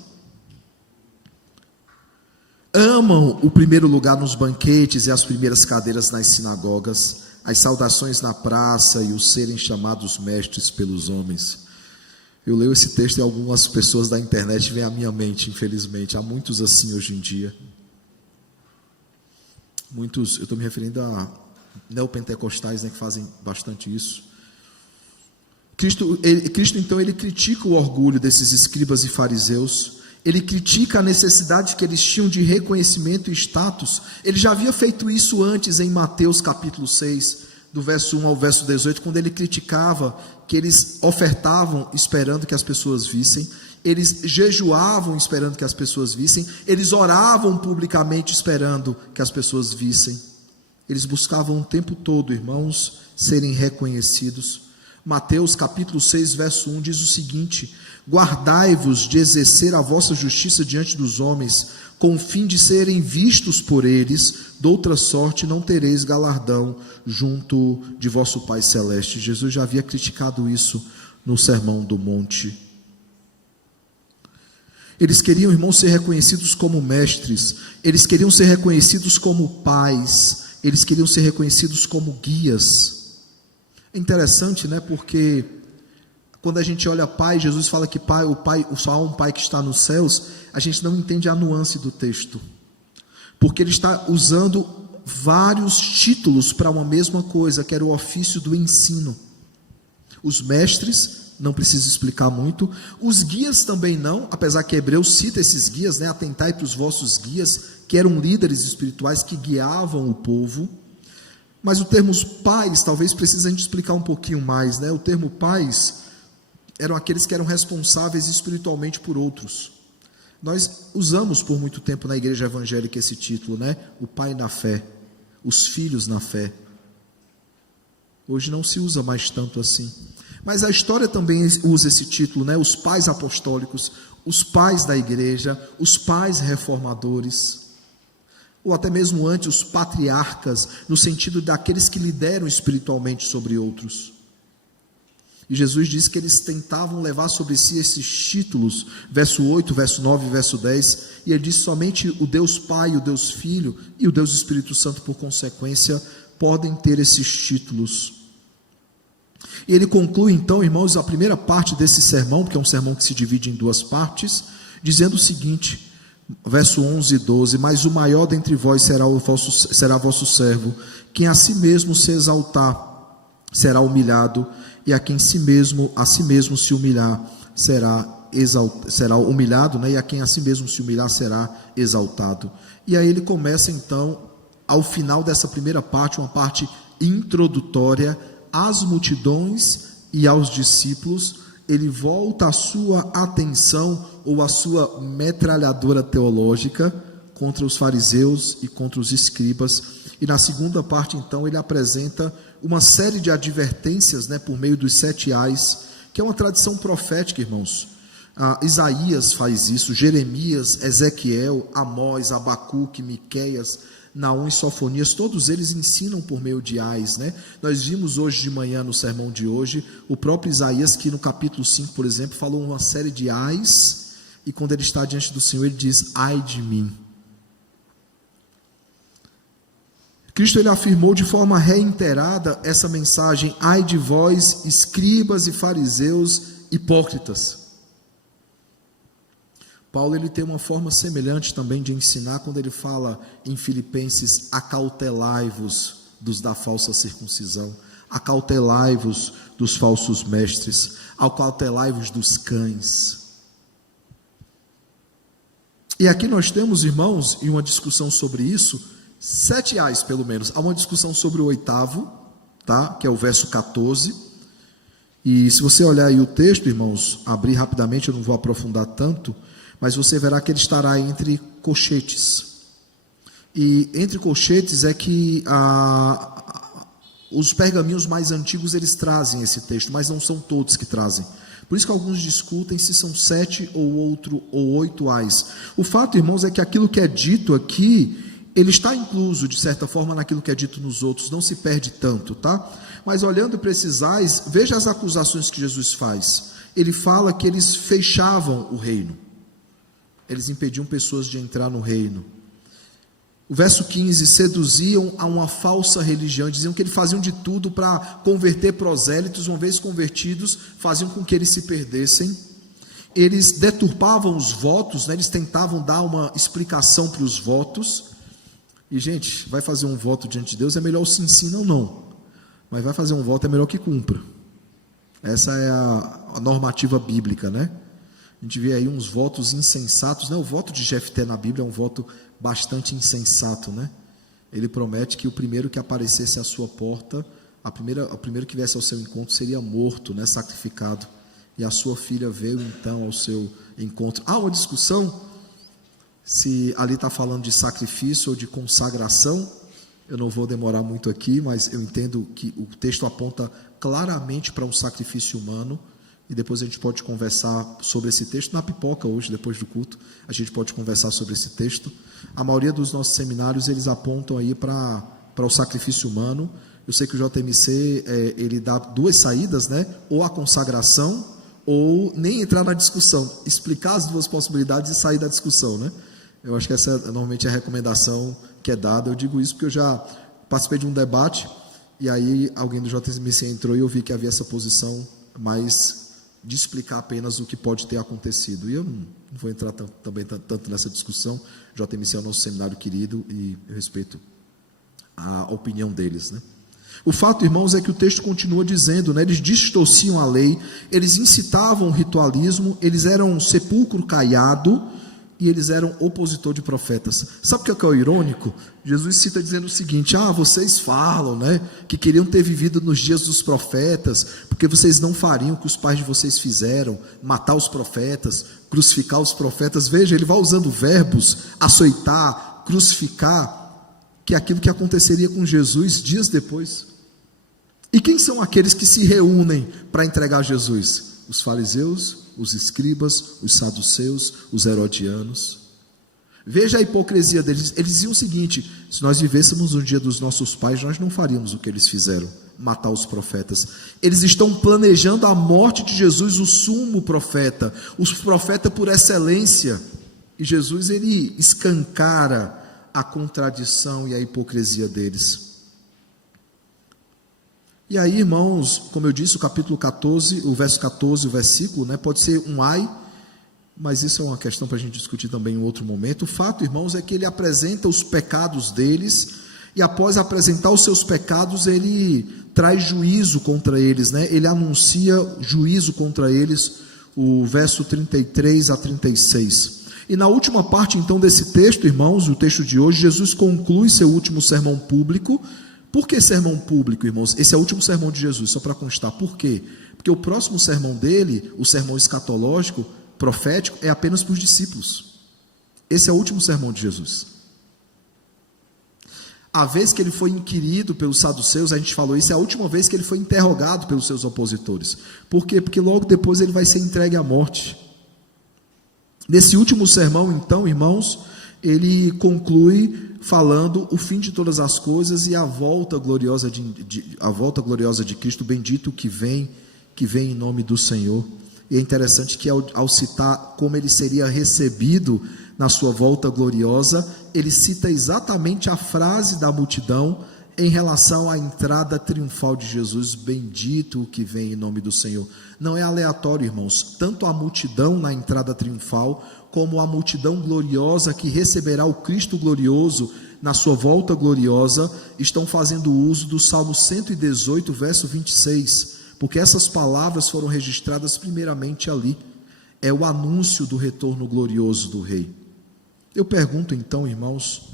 Amam o primeiro lugar nos banquetes e as primeiras cadeiras nas sinagogas, as saudações na praça e os serem chamados mestres pelos homens. Eu leio esse texto e algumas pessoas da internet vêm à minha mente, infelizmente. Há muitos assim hoje em dia. Muitos, eu estou me referindo a neopentecostais, né, que fazem bastante isso. Cristo, então, ele critica o orgulho desses escribas e fariseus. Ele critica a necessidade que eles tinham de reconhecimento e status. Ele já havia feito isso antes em Mateus capítulo 6, do verso 1 ao verso 18, quando ele criticava que eles ofertavam esperando que as pessoas vissem, eles jejuavam esperando que as pessoas vissem, eles oravam publicamente esperando que as pessoas vissem. Eles buscavam o tempo todo, irmãos, serem reconhecidos. Mateus capítulo 6, verso 1 diz o seguinte: guardai-vos de exercer a vossa justiça diante dos homens, com o fim de serem vistos por eles, doutra sorte não tereis galardão junto de vosso Pai Celeste. Jesus já havia criticado isso no Sermão do Monte. Eles queriam, irmãos, ser reconhecidos como mestres, eles queriam ser reconhecidos como pais, eles queriam ser reconhecidos como guias. É interessante, né? Porque quando a gente olha pai, Jesus fala que só há um pai que está nos céus, a gente não entende a nuance do texto, porque ele está usando vários títulos para uma mesma coisa, que era o ofício do ensino. Os mestres não preciso explicar muito. Os guias também não, apesar que Hebreus cita esses guias, né? Atentai para os vossos guias, que eram líderes espirituais que guiavam o povo. Mas o termo pais, talvez precise a gente explicar um pouquinho mais, né? O termo pais eram aqueles que eram responsáveis espiritualmente por outros. Nós usamos por muito tempo na igreja evangélica esse título, né? O pai na fé, os filhos na fé. Hoje não se usa mais tanto assim. Mas a história também usa esse título, né? Os pais apostólicos, os pais da igreja, os pais reformadores, ou até mesmo antes os patriarcas, no sentido daqueles que lideram espiritualmente sobre outros. E Jesus diz que eles tentavam levar sobre si esses títulos, verso 8, verso 9, verso 10, e ele diz somente o Deus Pai, o Deus Filho e o Deus Espírito Santo, por consequência, podem ter esses títulos. E ele conclui então, irmãos, a primeira parte desse sermão, porque é um sermão que se divide em duas partes, dizendo o seguinte, verso 11 e 12, mas o maior dentre vós será vosso servo, quem a si mesmo se exaltar será humilhado, e a quem a si mesmo se humilhar será humilhado, né? E a quem a si mesmo se humilhar será exaltado. E aí ele começa então, ao final dessa primeira parte, uma parte introdutória, às multidões e aos discípulos, ele volta a sua atenção ou a sua metralhadora teológica contra os fariseus e contra os escribas, e na segunda parte então ele apresenta uma série de advertências, né, por meio dos 7 ais, que é uma tradição profética, irmãos. Isaías faz isso, Jeremias, Ezequiel, Amós, Abacuque, Miqueias, Naum e Sofonias, todos eles ensinam por meio de ais, né? Nós vimos hoje de manhã no sermão de hoje, o próprio Isaías, que no capítulo 5, por exemplo, falou uma série de ais, e quando ele está diante do Senhor, ele diz, ai de mim. Cristo, ele afirmou de forma reiterada essa mensagem, ai de vós, escribas e fariseus hipócritas. Paulo, ele tem uma forma semelhante também de ensinar quando ele fala em Filipenses, acautelai-vos dos da falsa circuncisão, acautelai-vos dos falsos mestres, acautelai-vos dos cães. E aqui nós temos, irmãos, em uma discussão sobre isso, 7 ais pelo menos. Há uma discussão sobre o 8º, tá? Que é o verso 14, e se você olhar aí o texto, irmãos, abrir rapidamente, eu não vou aprofundar tanto, mas você verá que ele estará entre colchetes. E entre colchetes é que os pergaminhos mais antigos eles trazem esse texto, mas não são todos que trazem. Por isso que alguns discutem se são 7 ou 8 ais. O fato, irmãos, é que aquilo que é dito aqui, ele está incluso, de certa forma, naquilo que é dito nos outros, não se perde tanto, tá? Mas olhando para esses ais, veja as acusações que Jesus faz. Ele fala que eles fechavam o reino. Eles impediam pessoas de entrar no reino. O verso 15, seduziam a uma falsa religião, diziam que eles faziam de tudo para converter prosélitos, uma vez convertidos, faziam com que eles se perdessem. Eles deturpavam os votos, né? Eles tentavam dar uma explicação para os votos. E, gente, vai fazer um voto diante de Deus, é melhor se ensina ou não. Mas vai fazer um voto, é melhor que cumpra. Essa é a normativa bíblica, né? A gente vê aí uns votos insensatos, né? O voto de Jefté na Bíblia é um voto bastante insensato, né? Ele promete que o primeiro que aparecesse à sua porta, o primeiro que viesse ao seu encontro seria morto, né? Sacrificado. E a sua filha veio então ao seu encontro. Há uma discussão se ali está falando de sacrifício ou de consagração. Eu não vou demorar muito aqui, mas eu entendo que o texto aponta claramente para um sacrifício humano. E depois a gente pode conversar sobre esse texto na pipoca hoje, depois do culto, a gente pode conversar sobre esse texto. A maioria dos nossos seminários, eles apontam aí para o sacrifício humano. Eu sei que o JMC, ele dá 2 saídas, né? Ou a consagração, ou nem entrar na discussão, explicar as 2 possibilidades e sair da discussão, né? Eu acho que essa normalmente é a recomendação que é dada. Eu digo isso porque eu já participei de um debate, e aí alguém do JMC entrou e eu vi que havia essa posição mais de explicar apenas o que pode ter acontecido. E eu não vou entrar também tanto nessa discussão. O JMC é o nosso seminário querido e eu respeito a opinião deles, né? O fato, irmãos, é que o texto continua dizendo, né? Eles distorciam a lei, eles incitavam o ritualismo, eles eram sepulcro caiado e eles eram opositor de profetas. Sabe o que é o irônico? Jesus cita dizendo o seguinte: vocês falam, né, que queriam ter vivido nos dias dos profetas, porque vocês não fariam o que os pais de vocês fizeram, matar os profetas, crucificar os profetas. Veja, ele vai usando verbos, açoitar, crucificar, que é aquilo que aconteceria com Jesus dias depois. E quem são aqueles que se reúnem para entregar Jesus? Os fariseus, os escribas, os saduceus, os herodianos. Veja a hipocrisia deles. Eles diziam o seguinte: se nós vivêssemos no dia dos nossos pais, nós não faríamos o que eles fizeram, matar os profetas. Eles estão planejando a morte de Jesus, o sumo profeta, o profeta por excelência. E Jesus, ele escancara a contradição e a hipocrisia deles. E aí, irmãos, como eu disse, o capítulo 14, o verso 14, o versículo, né, pode ser um ai, mas isso é uma questão para a gente discutir também em outro momento. O fato, irmãos, é que ele apresenta os pecados deles, e após apresentar os seus pecados, ele traz juízo contra eles, né? Ele anuncia juízo contra eles, o verso 33 a 36. E na última parte, então, desse texto, irmãos, o texto de hoje, Jesus conclui seu último sermão público. Por que sermão público, irmãos? Esse é o último sermão de Jesus, só para constar. Por quê? Porque o próximo sermão dele, o sermão escatológico, profético, é apenas para os discípulos. Esse é o último sermão de Jesus. A vez que ele foi inquirido pelos saduceus, a gente falou isso, é a última vez que ele foi interrogado pelos seus opositores. Por quê? Porque logo depois ele vai ser entregue à morte. Nesse último sermão, então, irmãos, ele conclui falando o fim de todas as coisas e a volta gloriosa de Cristo, bendito que vem em nome do Senhor. E é interessante que ao citar como ele seria recebido na sua volta gloriosa, ele cita exatamente a frase da multidão em relação à entrada triunfal de Jesus: bendito o que vem em nome do Senhor. Não é aleatório, irmãos, tanto a multidão na entrada triunfal, como a multidão gloriosa que receberá o Cristo glorioso na sua volta gloriosa, estão fazendo uso do Salmo 118, verso 26, porque essas palavras foram registradas primeiramente ali. É o anúncio do retorno glorioso do Rei. Eu pergunto então, irmãos,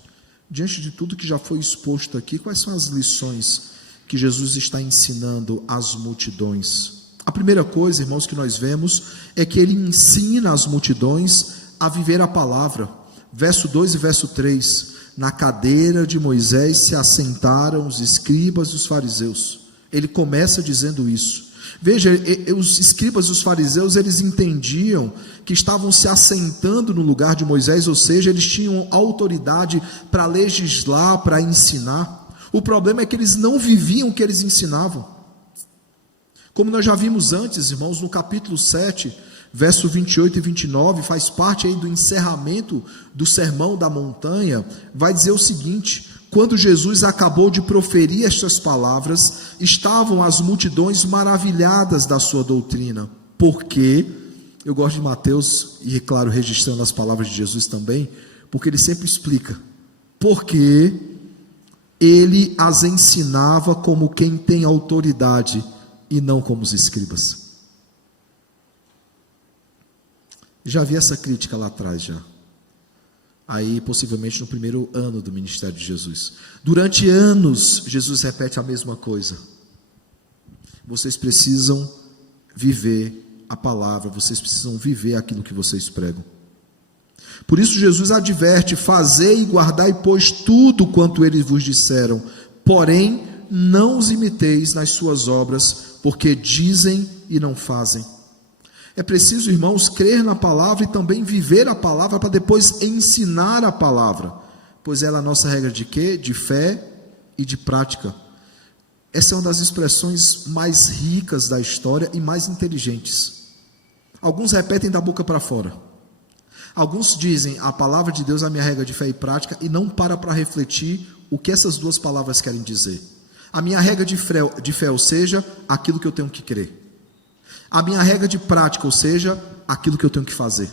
diante de tudo que já foi exposto aqui, quais são as lições que Jesus está ensinando às multidões? A primeira coisa, irmãos, que nós vemos é que ele ensina as multidões a viver a palavra. Verso 2 e verso 3: na cadeira de Moisés se assentaram os escribas e os fariseus. Ele começa dizendo isso. Veja, os escribas e os fariseus, eles entendiam que estavam se assentando no lugar de Moisés, ou seja, eles tinham autoridade para legislar, para ensinar. O problema é que eles não viviam o que eles ensinavam. Como nós já vimos antes, irmãos, no capítulo 7, verso 28 e 29, faz parte aí do encerramento do Sermão da Montanha, vai dizer o seguinte: quando Jesus acabou de proferir estas palavras, estavam as multidões maravilhadas da sua doutrina, porque, eu gosto de Mateus, e claro, registrando as palavras de Jesus também, porque ele sempre explica, porque ele as ensinava como quem tem autoridade, e não como os escribas. Já vi essa crítica lá atrás já. Aí possivelmente no primeiro ano do ministério de Jesus. Durante anos Jesus repete a mesma coisa. Vocês precisam viver a palavra, vocês precisam viver aquilo que vocês pregam. Por isso Jesus adverte: fazei e guardai, pois, tudo quanto eles vos disseram, porém não os imiteis nas suas obras, porque dizem e não fazem. É preciso, irmãos, crer na palavra e também viver a palavra para depois ensinar a palavra, pois ela é a nossa regra de quê? De fé e de prática. Essa é uma das expressões mais ricas da história e mais inteligentes. Alguns repetem da boca para fora. Alguns dizem: a palavra de Deus é a minha regra de fé e prática, e não para refletir o que essas duas palavras querem dizer. A minha regra de fé, ou seja, aquilo que eu tenho que crer. A minha regra de prática, ou seja, aquilo que eu tenho que fazer.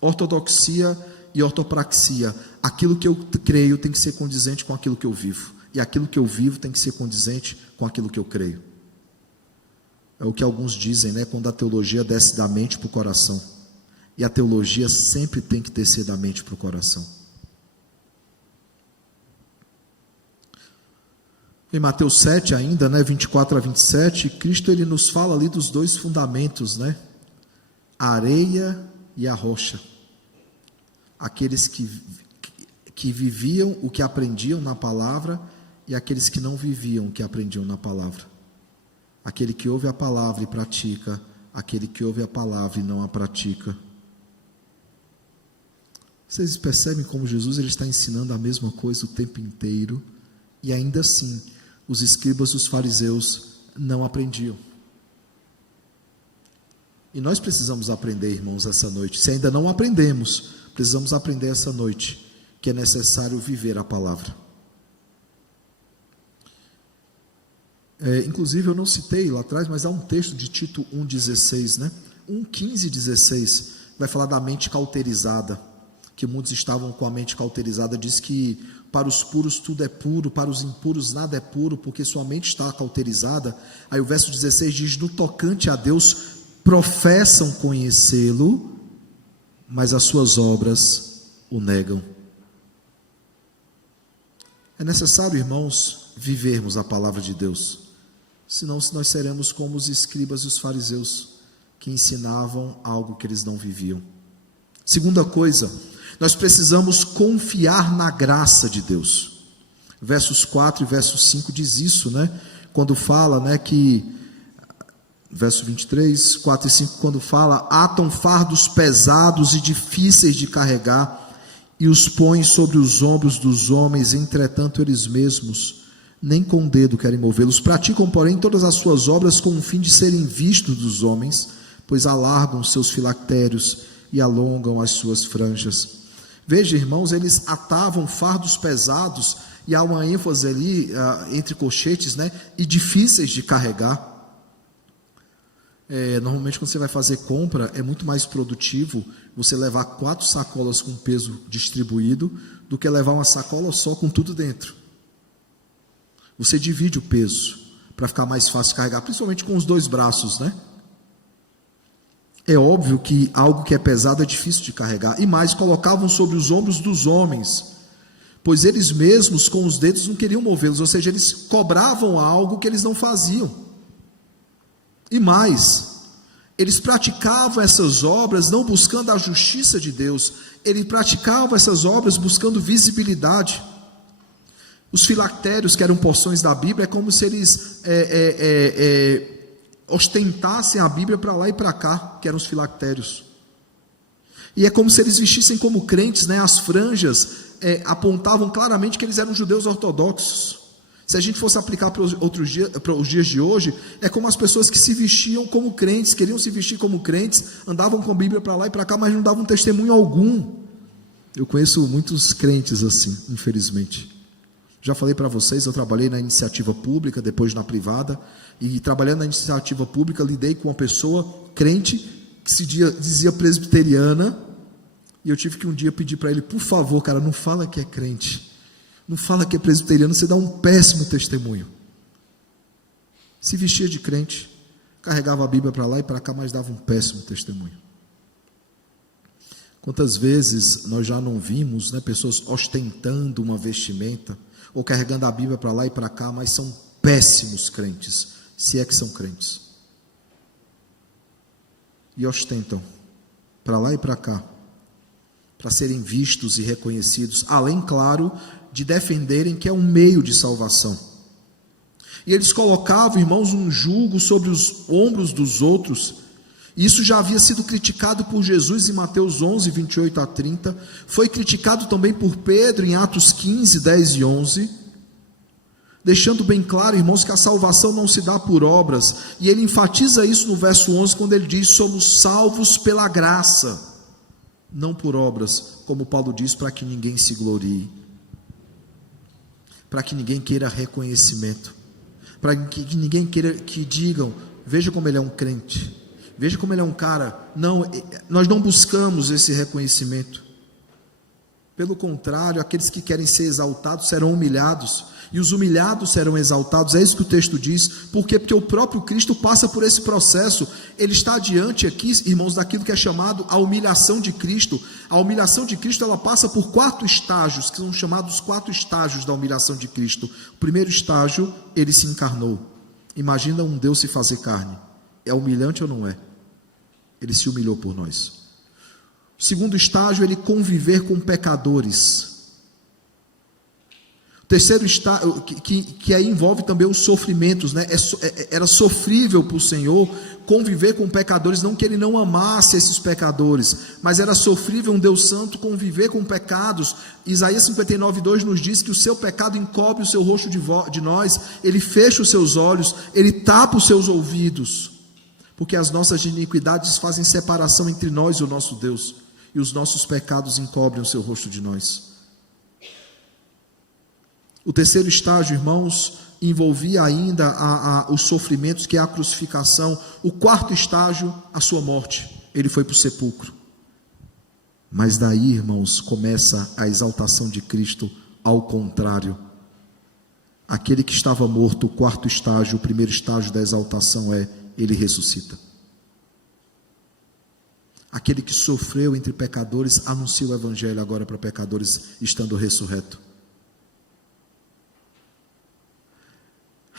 Ortodoxia e ortopraxia. Aquilo que eu creio tem que ser condizente com aquilo que eu vivo. e aquilo que eu vivo tem que ser condizente com aquilo que eu creio. É o que alguns dizem, né? Quando a teologia desce da mente para o coração. E a teologia sempre tem que descer da mente para o coração. Em Mateus 7 ainda, né, 24 a 27, Cristo ele nos fala ali dos dois fundamentos, né? A areia e a rocha. Aqueles que viviam o que aprendiam na palavra e aqueles que não viviam o que aprendiam na palavra. Aquele que ouve a palavra e pratica, aquele que ouve a palavra e não a pratica. Vocês percebem como Jesus ele está ensinando a mesma coisa o tempo inteiro e ainda assim os escribas e os fariseus não aprendiam. E nós precisamos aprender, irmãos, essa noite. Se ainda não aprendemos, precisamos aprender essa noite que é necessário viver a palavra. Inclusive eu não citei lá atrás, mas há um texto de Tito 1,16, né? 1,15,16, vai falar da mente cauterizada, que muitos estavam com a mente cauterizada. Diz que para os puros tudo é puro, para os impuros nada é puro, porque sua mente está cauterizada. Aí o verso 16 diz: no tocante a Deus professam conhecê-lo, mas as suas obras o negam. É necessário, irmãos, vivermos a palavra de Deus, senão nós seremos como os escribas e os fariseus, que ensinavam algo que eles não viviam. Segunda coisa, nós precisamos confiar na graça de Deus. Versos 4 e verso 5 diz isso, né? Quando fala, né, que, verso 23, 4 e 5, quando fala: atam fardos pesados e difíceis de carregar, e os põem sobre os ombros dos homens, entretanto eles mesmos nem com o dedo querem movê-los. Praticam, porém, todas as suas obras com o fim de serem vistos dos homens, pois alargam seus filactérios e alongam as suas franjas. Veja, irmãos, eles atavam fardos pesados, e há uma ênfase ali, entre colchetes, né, e difíceis de carregar. Normalmente quando você vai fazer compra, é muito mais produtivo você levar 4 sacolas com peso distribuído, do que levar uma sacola só com tudo dentro. Você divide o peso, para ficar mais fácil de carregar, principalmente com os 2 braços, né? É óbvio que algo que é pesado é difícil de carregar, e mais, colocavam sobre os ombros dos homens, pois eles mesmos com os dedos não queriam movê-los, ou seja, eles cobravam algo que eles não faziam. E mais, eles praticavam essas obras não buscando a justiça de Deus, eles praticavam essas obras buscando visibilidade. Os filactérios, que eram porções da Bíblia, é como se eles ostentassem a Bíblia para lá e para cá, que eram os filactérios. E é como se eles vestissem como crentes, né? As franjas apontavam claramente que eles eram judeus ortodoxos. Se a gente fosse aplicar para os dias de hoje, é como as pessoas que se vestiam como crentes, queriam se vestir como crentes, andavam com a Bíblia para lá e para cá, mas não davam testemunho algum. Eu conheço muitos crentes assim, infelizmente. Já falei para vocês, eu trabalhei na iniciativa pública, depois na privada, e trabalhando na iniciativa pública, lidei com uma pessoa crente, que se dizia presbiteriana, e eu tive que um dia pedir para ele: por favor, cara, não fala que é crente, não fala que é presbiteriano, você dá um péssimo testemunho. Se vestia de crente, carregava a Bíblia para lá e para cá, mas dava um péssimo testemunho. Quantas vezes nós já não vimos, né, pessoas ostentando uma vestimenta, ou carregando a Bíblia para lá e para cá, mas são péssimos crentes, se é que são crentes, e ostentam para lá e para cá, para serem vistos e reconhecidos, além, claro, de defenderem que é um meio de salvação. E eles colocavam, irmãos, um jugo sobre os ombros dos outros. Isso já havia sido criticado por Jesus em Mateus 11, 28 a 30, foi criticado também por Pedro em Atos 15, 10 e 11, deixando bem claro, irmãos, que a salvação não se dá por obras, e ele enfatiza isso no verso 11, quando ele diz: somos salvos pela graça, não por obras, como Paulo diz, para que ninguém se glorie, para que ninguém queira reconhecimento, para que ninguém queira que digam: veja como ele é um crente, veja como ele é um cara. Não, nós não buscamos esse reconhecimento. Pelo contrário, aqueles que querem ser exaltados serão humilhados, e os humilhados serão exaltados. É isso que o texto diz. Por quê? Porque o próprio Cristo passa por esse processo. Ele está diante aqui, irmãos, daquilo que é chamado a humilhação de Cristo. A humilhação de Cristo, ela passa por 4 estágios, que são chamados 4 estágios da humilhação de Cristo. O primeiro estágio, ele se encarnou. Imagina um Deus se fazer carne. É humilhante ou não é? Ele se humilhou por nós. O segundo estágio, ele conviver com pecadores. O terceiro estágio, que aí envolve também os sofrimentos, né? Era sofrível para o Senhor conviver com pecadores, não que ele não amasse esses pecadores, mas era sofrível um Deus santo conviver com pecados. Isaías 59:2 nos diz que o seu pecado encobre o seu rosto de nós, ele fecha os seus olhos, ele tapa os seus ouvidos, porque as nossas iniquidades fazem separação entre nós e o nosso Deus, e os nossos pecados encobrem o seu rosto de nós. O terceiro estágio, irmãos, envolvia ainda os sofrimentos, que é a crucificação. O quarto estágio, a sua morte. Ele foi para o sepulcro. Mas daí, irmãos, começa a exaltação de Cristo ao contrário. Aquele que estava morto, o quarto estágio, o primeiro estágio da exaltação é, ele ressuscita. Aquele que sofreu entre pecadores, anuncia o evangelho agora para pecadores, estando ressurreto.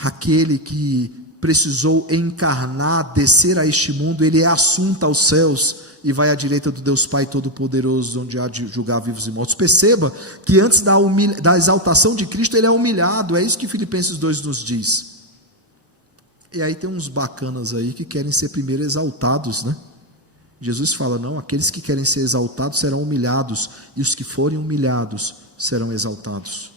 Aquele que precisou encarnar, descer a este mundo, ele é assunto aos céus e vai à direita do Deus Pai Todo-Poderoso, onde há de julgar vivos e mortos. Perceba que antes da exaltação de Cristo, ele é humilhado. É isso que Filipenses 2 nos diz. E aí tem uns bacanas aí que querem ser primeiro exaltados, né? Jesus fala, não, aqueles que querem ser exaltados serão humilhados, e os que forem humilhados serão exaltados.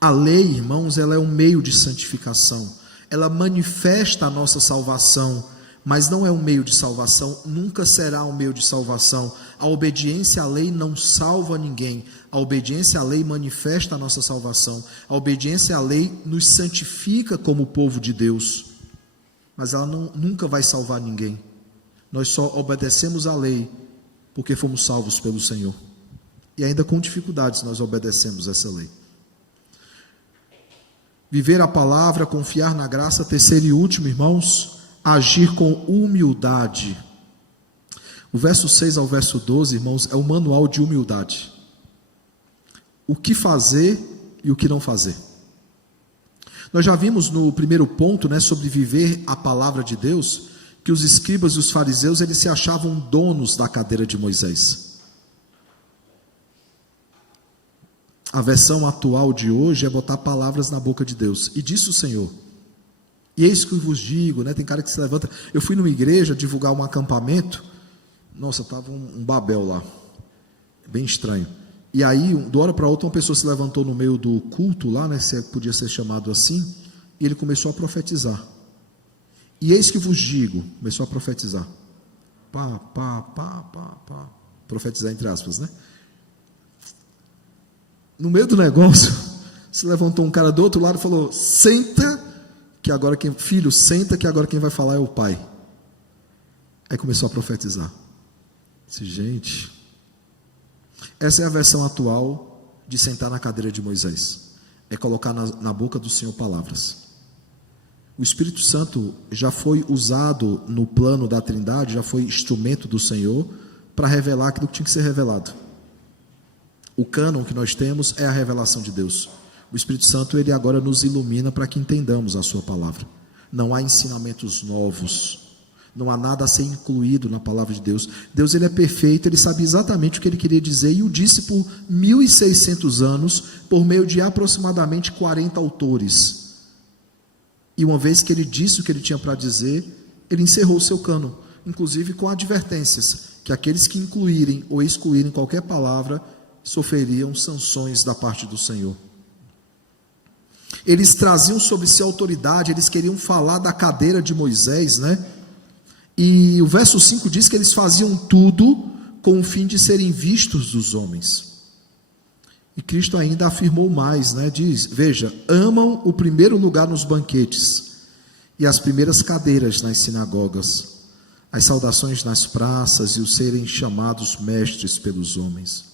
A lei, irmãos, ela é um meio de santificação, ela manifesta a nossa salvação, mas não é um meio de salvação, nunca será um meio de salvação. A obediência à lei não salva ninguém, a obediência à lei manifesta a nossa salvação, a obediência à lei nos santifica como povo de Deus, mas ela nunca vai salvar ninguém. Nós só obedecemos à lei porque fomos salvos pelo Senhor, e ainda com dificuldades nós obedecemos essa lei. Viver a palavra, confiar na graça. Terceiro e último, irmãos, agir com humildade. O verso 6 ao verso 12, irmãos, é o manual de humildade. O que fazer e o que não fazer. Nós já vimos no primeiro ponto, né, sobre viver a palavra de Deus, que os escribas e os fariseus, eles se achavam donos da cadeira de Moisés. A versão atual de hoje é botar palavras na boca de Deus. E disse o Senhor, e eis que eu vos digo, né? Tem cara que se levanta. Eu fui numa igreja divulgar um acampamento. Nossa, estava um Babel lá. Bem estranho. E aí, de uma hora para outra, uma pessoa se levantou no meio do culto lá, né? Se podia ser chamado assim. E ele começou a profetizar. E eis que vos digo, começou a profetizar. Profetizar entre aspas, né? No meio do negócio, se levantou um cara do outro lado e falou, senta, que agora filho, senta, que agora quem vai falar é o pai. Aí começou a profetizar. Disse, gente, essa é a versão atual de sentar na cadeira de Moisés. É colocar na boca do Senhor palavras. O Espírito Santo já foi usado no plano da Trindade, já foi instrumento do Senhor para revelar aquilo que tinha que ser revelado. O cânon que nós temos é a revelação de Deus. O Espírito Santo, ele agora nos ilumina para que entendamos a sua palavra. Não há ensinamentos novos, não há nada a ser incluído na palavra de Deus. Deus, ele é perfeito, ele sabe exatamente o que ele queria dizer, e o disse por 1.600 anos, por meio de aproximadamente 40 autores. E uma vez que ele disse o que ele tinha para dizer, ele encerrou o seu cânon, inclusive com advertências, que aqueles que incluírem ou excluírem qualquer palavra, sofreriam sanções da parte do Senhor. Eles traziam sobre si autoridade, eles queriam falar da cadeira de Moisés, né? E o verso 5 diz que eles faziam tudo com o fim de serem vistos dos homens. E Cristo ainda afirmou mais, né? Diz, veja, amam o primeiro lugar nos banquetes e as primeiras cadeiras nas sinagogas. as saudações nas praças e os serem chamados mestres pelos homens.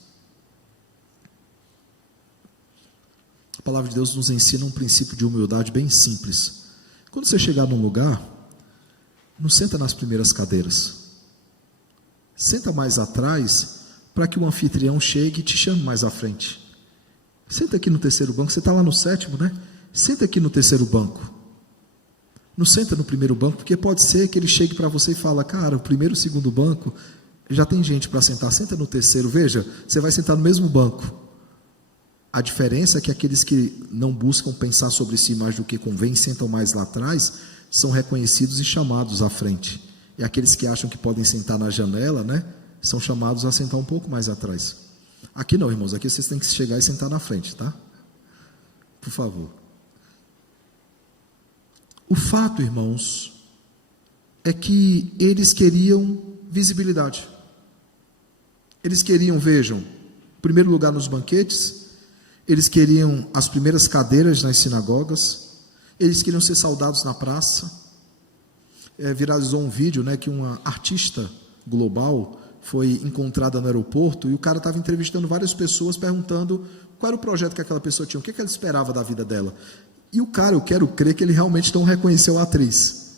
A palavra de Deus nos ensina um princípio de humildade bem simples. Quando você chegar num lugar, não senta nas primeiras cadeiras. Senta mais atrás para que o anfitrião chegue e te chame mais à frente. Senta aqui no terceiro banco, você está lá no sétimo, né? Senta aqui no terceiro banco. Não senta no primeiro banco, porque pode ser que ele chegue para você e fala, cara, o primeiro e o segundo banco, já tem gente para sentar, senta no terceiro, veja, você vai sentar no mesmo banco. A diferença é que aqueles que não buscam pensar sobre si mais do que convém, sentam mais lá atrás, são reconhecidos e chamados à frente. E aqueles que acham que podem sentar na janela, né, são chamados a sentar um pouco mais atrás. Aqui não, irmãos, aqui vocês têm que chegar e sentar na frente, tá? Por favor. O fato, irmãos, é que eles queriam visibilidade. Eles queriam, vejam, em primeiro lugar nos banquetes, eles queriam as primeiras cadeiras nas sinagogas, eles queriam ser saudados na praça. Viralizou um vídeo, né, que uma artista global foi encontrada no aeroporto e o cara estava entrevistando várias pessoas perguntando qual era o projeto que aquela pessoa tinha, o que ela esperava da vida dela. E o cara, eu quero crer que ele realmente não reconheceu a atriz.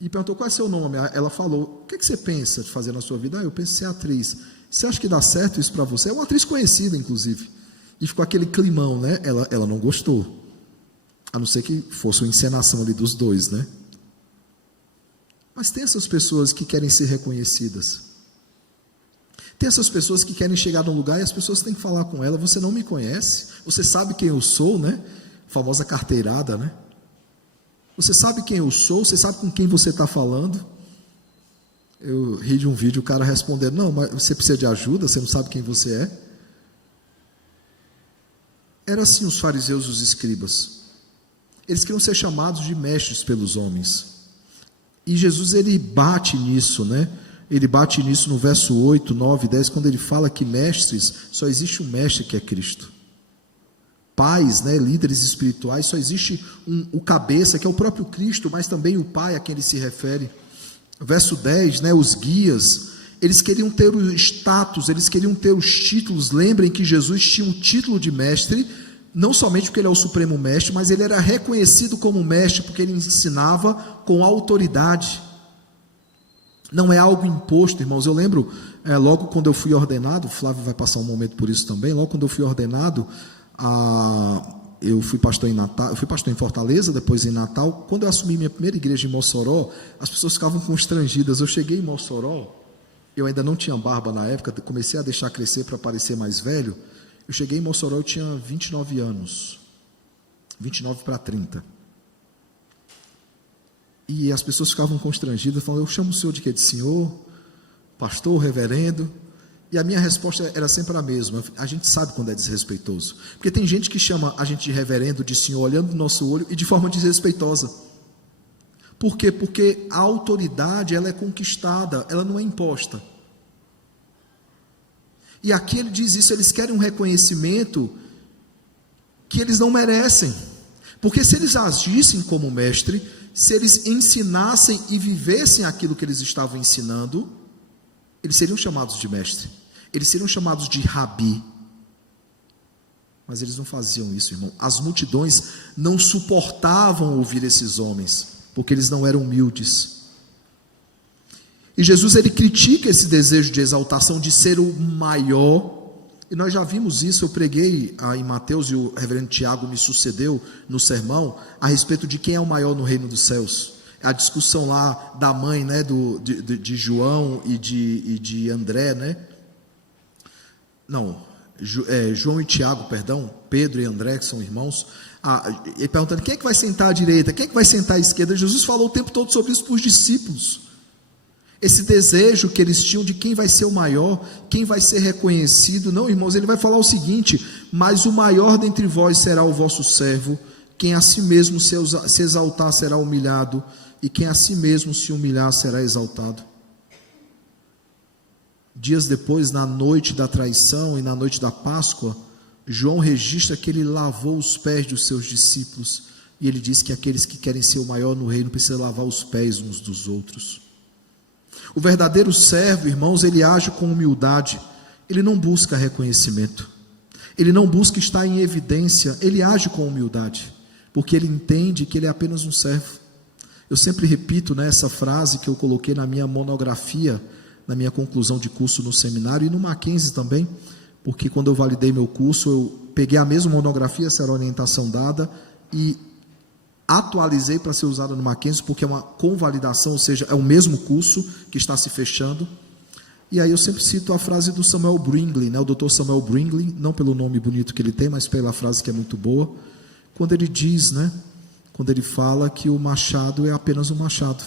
E perguntou, qual é seu nome? Ela falou, o que você pensa de fazer na sua vida? Eu penso em ser atriz. Você acha que dá certo isso para você? É uma atriz conhecida, inclusive. E ficou aquele climão, né? Ela não gostou. A não ser que fosse uma encenação ali dos dois, né? Mas tem essas pessoas que querem ser reconhecidas. Tem essas pessoas que querem chegar num lugar e as pessoas têm que falar com ela, você não me conhece, você sabe quem eu sou, né? Famosa carteirada, né? Você sabe quem eu sou, você sabe com quem você está falando. Eu ri de um vídeo, o cara respondendo, não, mas você precisa de ajuda, você não sabe quem você é. Era assim os fariseus e os escribas. Eles queriam ser chamados de mestres pelos homens. E Jesus, ele bate nisso, né? Ele bate nisso no verso 8, 9, 10, quando ele fala que mestres, só existe um mestre que é Cristo. Pais, né, líderes espirituais, só existe o cabeça, que é o próprio Cristo, mas também o Pai a quem ele se refere. Verso 10, né, os guias, eles queriam ter o status, eles queriam ter os títulos. Lembrem que Jesus tinha um título de mestre, não somente porque ele é o supremo mestre, mas ele era reconhecido como mestre, porque ele ensinava com autoridade. Não é algo imposto, irmãos. Eu lembro, logo quando eu fui ordenado, o Flávio vai passar um momento por isso também, logo quando eu fui ordenado, eu fui pastor em Natal, eu fui pastor em Fortaleza, depois em Natal. Quando eu assumi minha primeira igreja em Mossoró, as pessoas ficavam constrangidas. Eu cheguei em Mossoró, eu ainda não tinha barba na época, comecei a deixar crescer para parecer mais velho. Eu cheguei em Mossoró, eu tinha 29 anos, 29 para 30. E as pessoas ficavam constrangidas, falando, eu chamo o senhor de quê? De senhor, pastor, reverendo. E a minha resposta era sempre a mesma, a gente sabe quando é desrespeitoso. Porque tem gente que chama a gente de reverendo, de senhor, olhando no nosso olho e de forma desrespeitosa. Por quê? Porque a autoridade, ela é conquistada, ela não é imposta. E aqui ele diz isso, eles querem um reconhecimento que eles não merecem. Porque se eles agissem como mestre, se eles ensinassem e vivessem aquilo que eles estavam ensinando, eles seriam chamados de mestre, eles seriam chamados de rabi. Mas eles não faziam isso, irmão. As multidões não suportavam ouvir esses homens, porque eles não eram humildes. E Jesus, ele critica esse desejo de exaltação, de ser o maior. E nós já vimos isso, eu preguei em Mateus e o reverendo Tiago me sucedeu no sermão a respeito de quem é o maior no reino dos céus. A discussão lá da mãe, né, de João e de André, né? Não, João e Tiago, perdão, Pedro e André, que são irmãos, ele perguntando, quem é que vai sentar à direita, quem é que vai sentar à esquerda? Jesus falou o tempo todo sobre isso para os discípulos. Esse desejo que eles tinham de quem vai ser o maior, quem vai ser reconhecido. Não, irmãos, ele vai falar o seguinte, mas o maior dentre vós será o vosso servo, quem a si mesmo se exaltar será humilhado, e quem a si mesmo se humilhar será exaltado. Dias depois, na noite da traição e na noite da Páscoa, João registra que ele lavou os pés dos seus discípulos, e ele diz que aqueles que querem ser o maior no reino precisam lavar os pés uns dos outros. O verdadeiro servo, irmãos, ele age com humildade, ele não busca reconhecimento, ele não busca estar em evidência, ele age com humildade, porque ele entende que ele é apenas um servo. Eu sempre repito, né, essa frase que eu coloquei na minha monografia, na minha conclusão de curso no seminário e no Mackenzie também, porque quando eu validei meu curso, eu peguei a mesma monografia, essa era a orientação dada, e atualizei para ser usada no Mackenzie, porque é uma convalidação, ou seja, é o mesmo curso que está se fechando. E aí eu sempre cito a frase do Samuel Bringley, né, o Dr. Samuel Bringley, não pelo nome bonito que ele tem, mas pela frase que é muito boa, quando ele diz, né, quando ele fala que o machado é apenas um machado.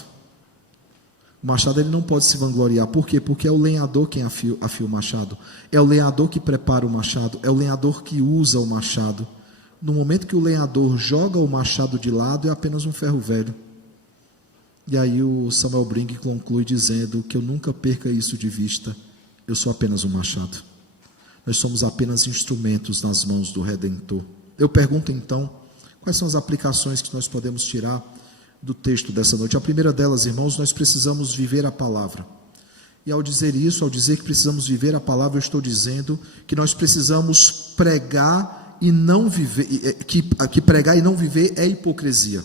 O machado ele não pode se vangloriar. Por quê? Porque é o lenhador quem afia o machado. É o lenhador que prepara o machado. É o lenhador que usa o machado. No momento que o lenhador joga o machado de lado, é apenas um ferro velho. E aí o Samuel Brinkley conclui dizendo que eu nunca perca isso de vista. Eu sou apenas um machado. Nós somos apenas instrumentos nas mãos do Redentor. Eu pergunto então, quais são as aplicações que nós podemos tirar do texto dessa noite? A primeira delas, irmãos, nós precisamos viver a palavra. E ao dizer isso, ao dizer que precisamos viver a palavra, eu estou dizendo que nós precisamos pregar e não viver, que pregar e não viver é hipocrisia,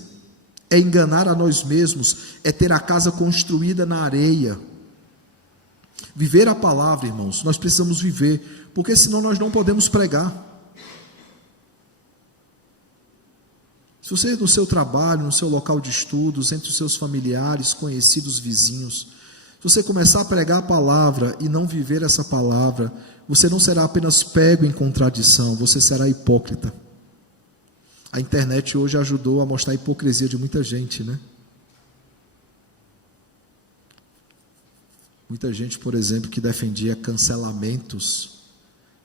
é enganar a nós mesmos, é ter a casa construída na areia. Viver a palavra, irmãos, nós precisamos viver, porque senão nós não podemos pregar. Se você no seu trabalho, no seu local de estudos, entre os seus familiares, conhecidos, vizinhos, se você começar a pregar a palavra e não viver essa palavra, você não será apenas pego em contradição, você será hipócrita. A internet hoje ajudou a mostrar a hipocrisia de muita gente, né? Muita gente, por exemplo, que defendia cancelamentos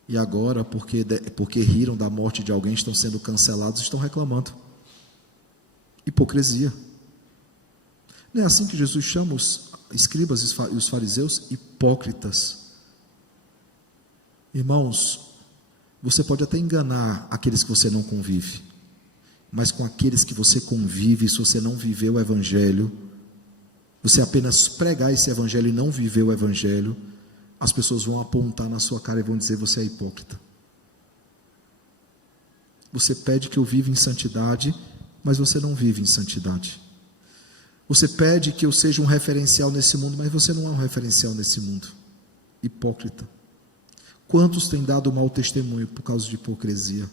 e agora, porque riram da morte de alguém, estão sendo cancelados, estão reclamando. Hipocrisia. Não é assim que Jesus chama os escribas e os fariseus? Hipócritas. Irmãos, você pode até enganar aqueles que você não convive, mas com aqueles que você convive, se você não viver o evangelho, você apenas pregar esse evangelho e não viver o evangelho, as pessoas vão apontar na sua cara e vão dizer: você é hipócrita. Você pede que eu viva em santidade, mas você não vive em santidade. Você pede que eu seja um referencial nesse mundo, mas você não é um referencial nesse mundo. Hipócrita. Quantos têm dado mau testemunho por causa de hipocrisia?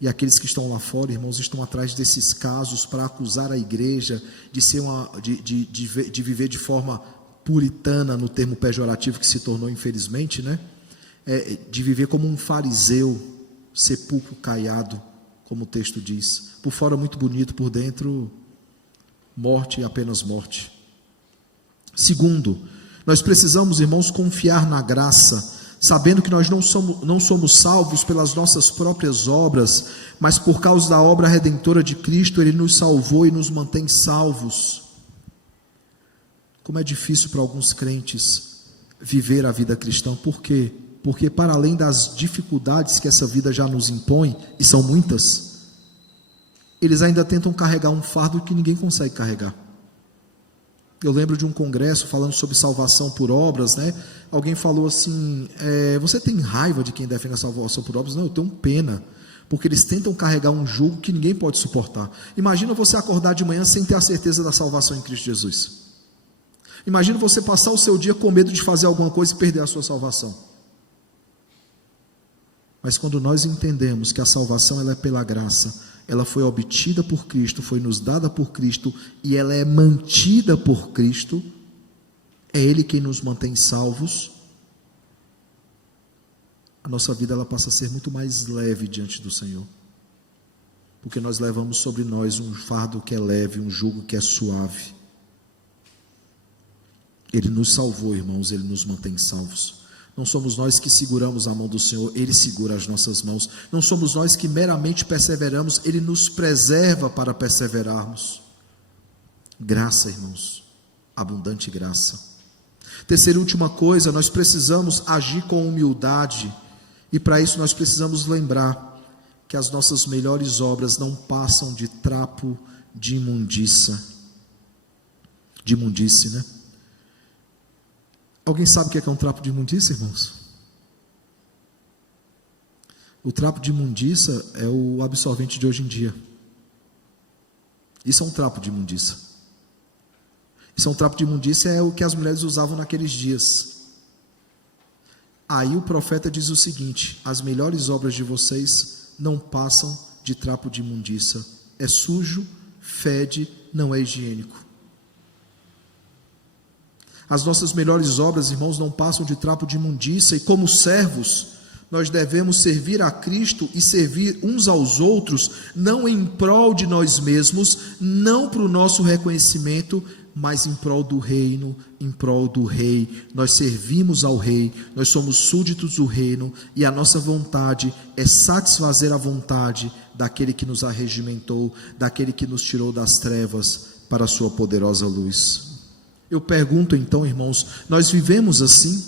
E aqueles que estão lá fora, irmãos, estão atrás desses casos para acusar a igreja de ser de viver de forma puritana, no termo pejorativo que se tornou infelizmente, né? De viver como um fariseu, sepulcro caiado, como o texto diz. Por fora muito bonito, por dentro morte e apenas morte. Segundo, nós precisamos, irmãos, confiar na graça, sabendo que nós não somos salvos pelas nossas próprias obras, mas por causa da obra redentora de Cristo. Ele nos salvou e nos mantém salvos. Como é difícil para alguns crentes viver a vida cristã. Por quê? Porque para além das dificuldades que essa vida já nos impõe, e são muitas, eles ainda tentam carregar um fardo que ninguém consegue carregar. Eu lembro de um congresso falando sobre salvação por obras, né? Alguém falou assim: você tem raiva de quem defende a salvação por obras? Não, eu tenho pena, porque eles tentam carregar um jugo que ninguém pode suportar. Imagina você acordar de manhã sem ter a certeza da salvação em Cristo Jesus. Imagina você passar o seu dia com medo de fazer alguma coisa e perder a sua salvação. Mas quando nós entendemos que a salvação ela é pela graça, ela foi obtida por Cristo, foi nos dada por Cristo e ela é mantida por Cristo, é Ele quem nos mantém salvos, a nossa vida ela passa a ser muito mais leve diante do Senhor, porque nós levamos sobre nós um fardo que é leve, um jugo que é suave. Ele nos salvou, irmãos, Ele nos mantém salvos. Não somos nós que seguramos a mão do Senhor, Ele segura as nossas mãos. Não somos nós que meramente perseveramos, Ele nos preserva para perseverarmos. Graça, irmãos, abundante graça. Terceira e última coisa, nós precisamos agir com humildade, e para isso nós precisamos lembrar que as nossas melhores obras não passam de trapo de imundície, né? Alguém sabe o que é um trapo de imundícia, irmãos? O trapo de imundícia é o absorvente de hoje em dia. Isso é um trapo de imundícia. Isso é um trapo de imundícia, é o que as mulheres usavam naqueles dias. Aí o profeta diz o seguinte: as melhores obras de vocês não passam de trapo de imundícia. É sujo, fede, não é higiênico. As nossas melhores obras, irmãos, não passam de trapo de imundícia, e como servos, nós devemos servir a Cristo e servir uns aos outros, não em prol de nós mesmos, não para o nosso reconhecimento, mas em prol do reino, em prol do rei. Nós servimos ao rei, nós somos súditos do reino, e a nossa vontade é satisfazer a vontade daquele que nos arregimentou, daquele que nos tirou das trevas para a sua poderosa luz. Eu pergunto então, irmãos, nós vivemos assim?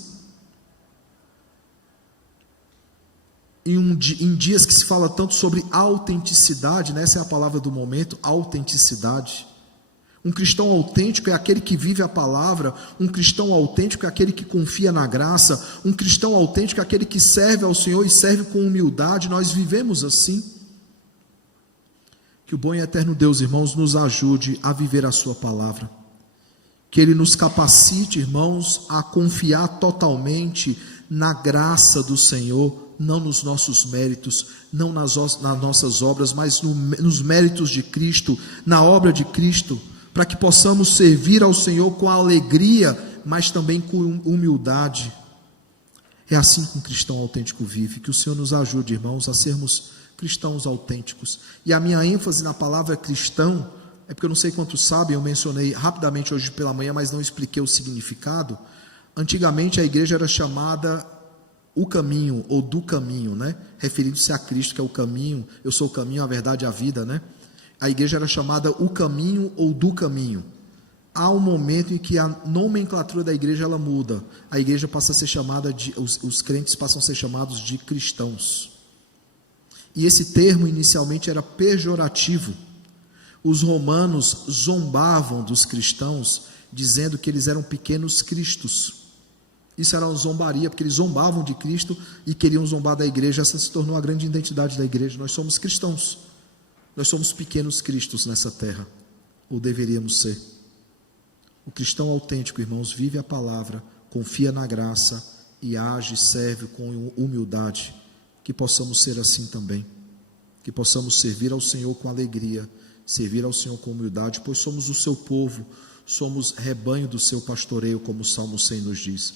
Em dias que se fala tanto sobre autenticidade, né? Essa é a palavra do momento, autenticidade. Um cristão autêntico é aquele que vive a palavra, um cristão autêntico é aquele que confia na graça, um cristão autêntico é aquele que serve ao Senhor e serve com humildade. Nós vivemos assim? Que o bom e eterno Deus, irmãos, nos ajude a viver a sua palavra. Que Ele nos capacite, irmãos, a confiar totalmente na graça do Senhor, não nos nossos méritos, não nas nossas obras, mas nos méritos de Cristo, na obra de Cristo, para que possamos servir ao Senhor com alegria, mas também com humildade. É assim que um cristão autêntico vive. Que o Senhor nos ajude, irmãos, a sermos cristãos autênticos. E a minha ênfase na palavra cristão é porque eu não sei quantos sabem, eu mencionei rapidamente hoje pela manhã, mas não expliquei o significado. Antigamente a igreja era chamada o caminho, ou do caminho, né? Referindo-se a Cristo, que é o caminho. Eu sou o caminho, a verdade e a vida, né? A igreja era chamada o caminho ou do caminho. Há um momento em que a nomenclatura da igreja ela muda. A igreja passa a ser chamada os crentes passam a ser chamados de cristãos. E esse termo inicialmente era pejorativo. Os romanos zombavam dos cristãos, dizendo que eles eram pequenos cristos. Isso era uma zombaria, porque eles zombavam de Cristo e queriam zombar da igreja. Essa se tornou a grande identidade da igreja. Nós somos cristãos. Nós somos pequenos cristos nessa terra, ou deveríamos ser. O cristão autêntico, irmãos, vive a palavra, confia na graça e age e serve com humildade. Que possamos ser assim também. Que possamos servir ao Senhor com alegria, servir ao Senhor com humildade, pois somos o seu povo, somos rebanho do seu pastoreio, como o Salmo 100 nos diz.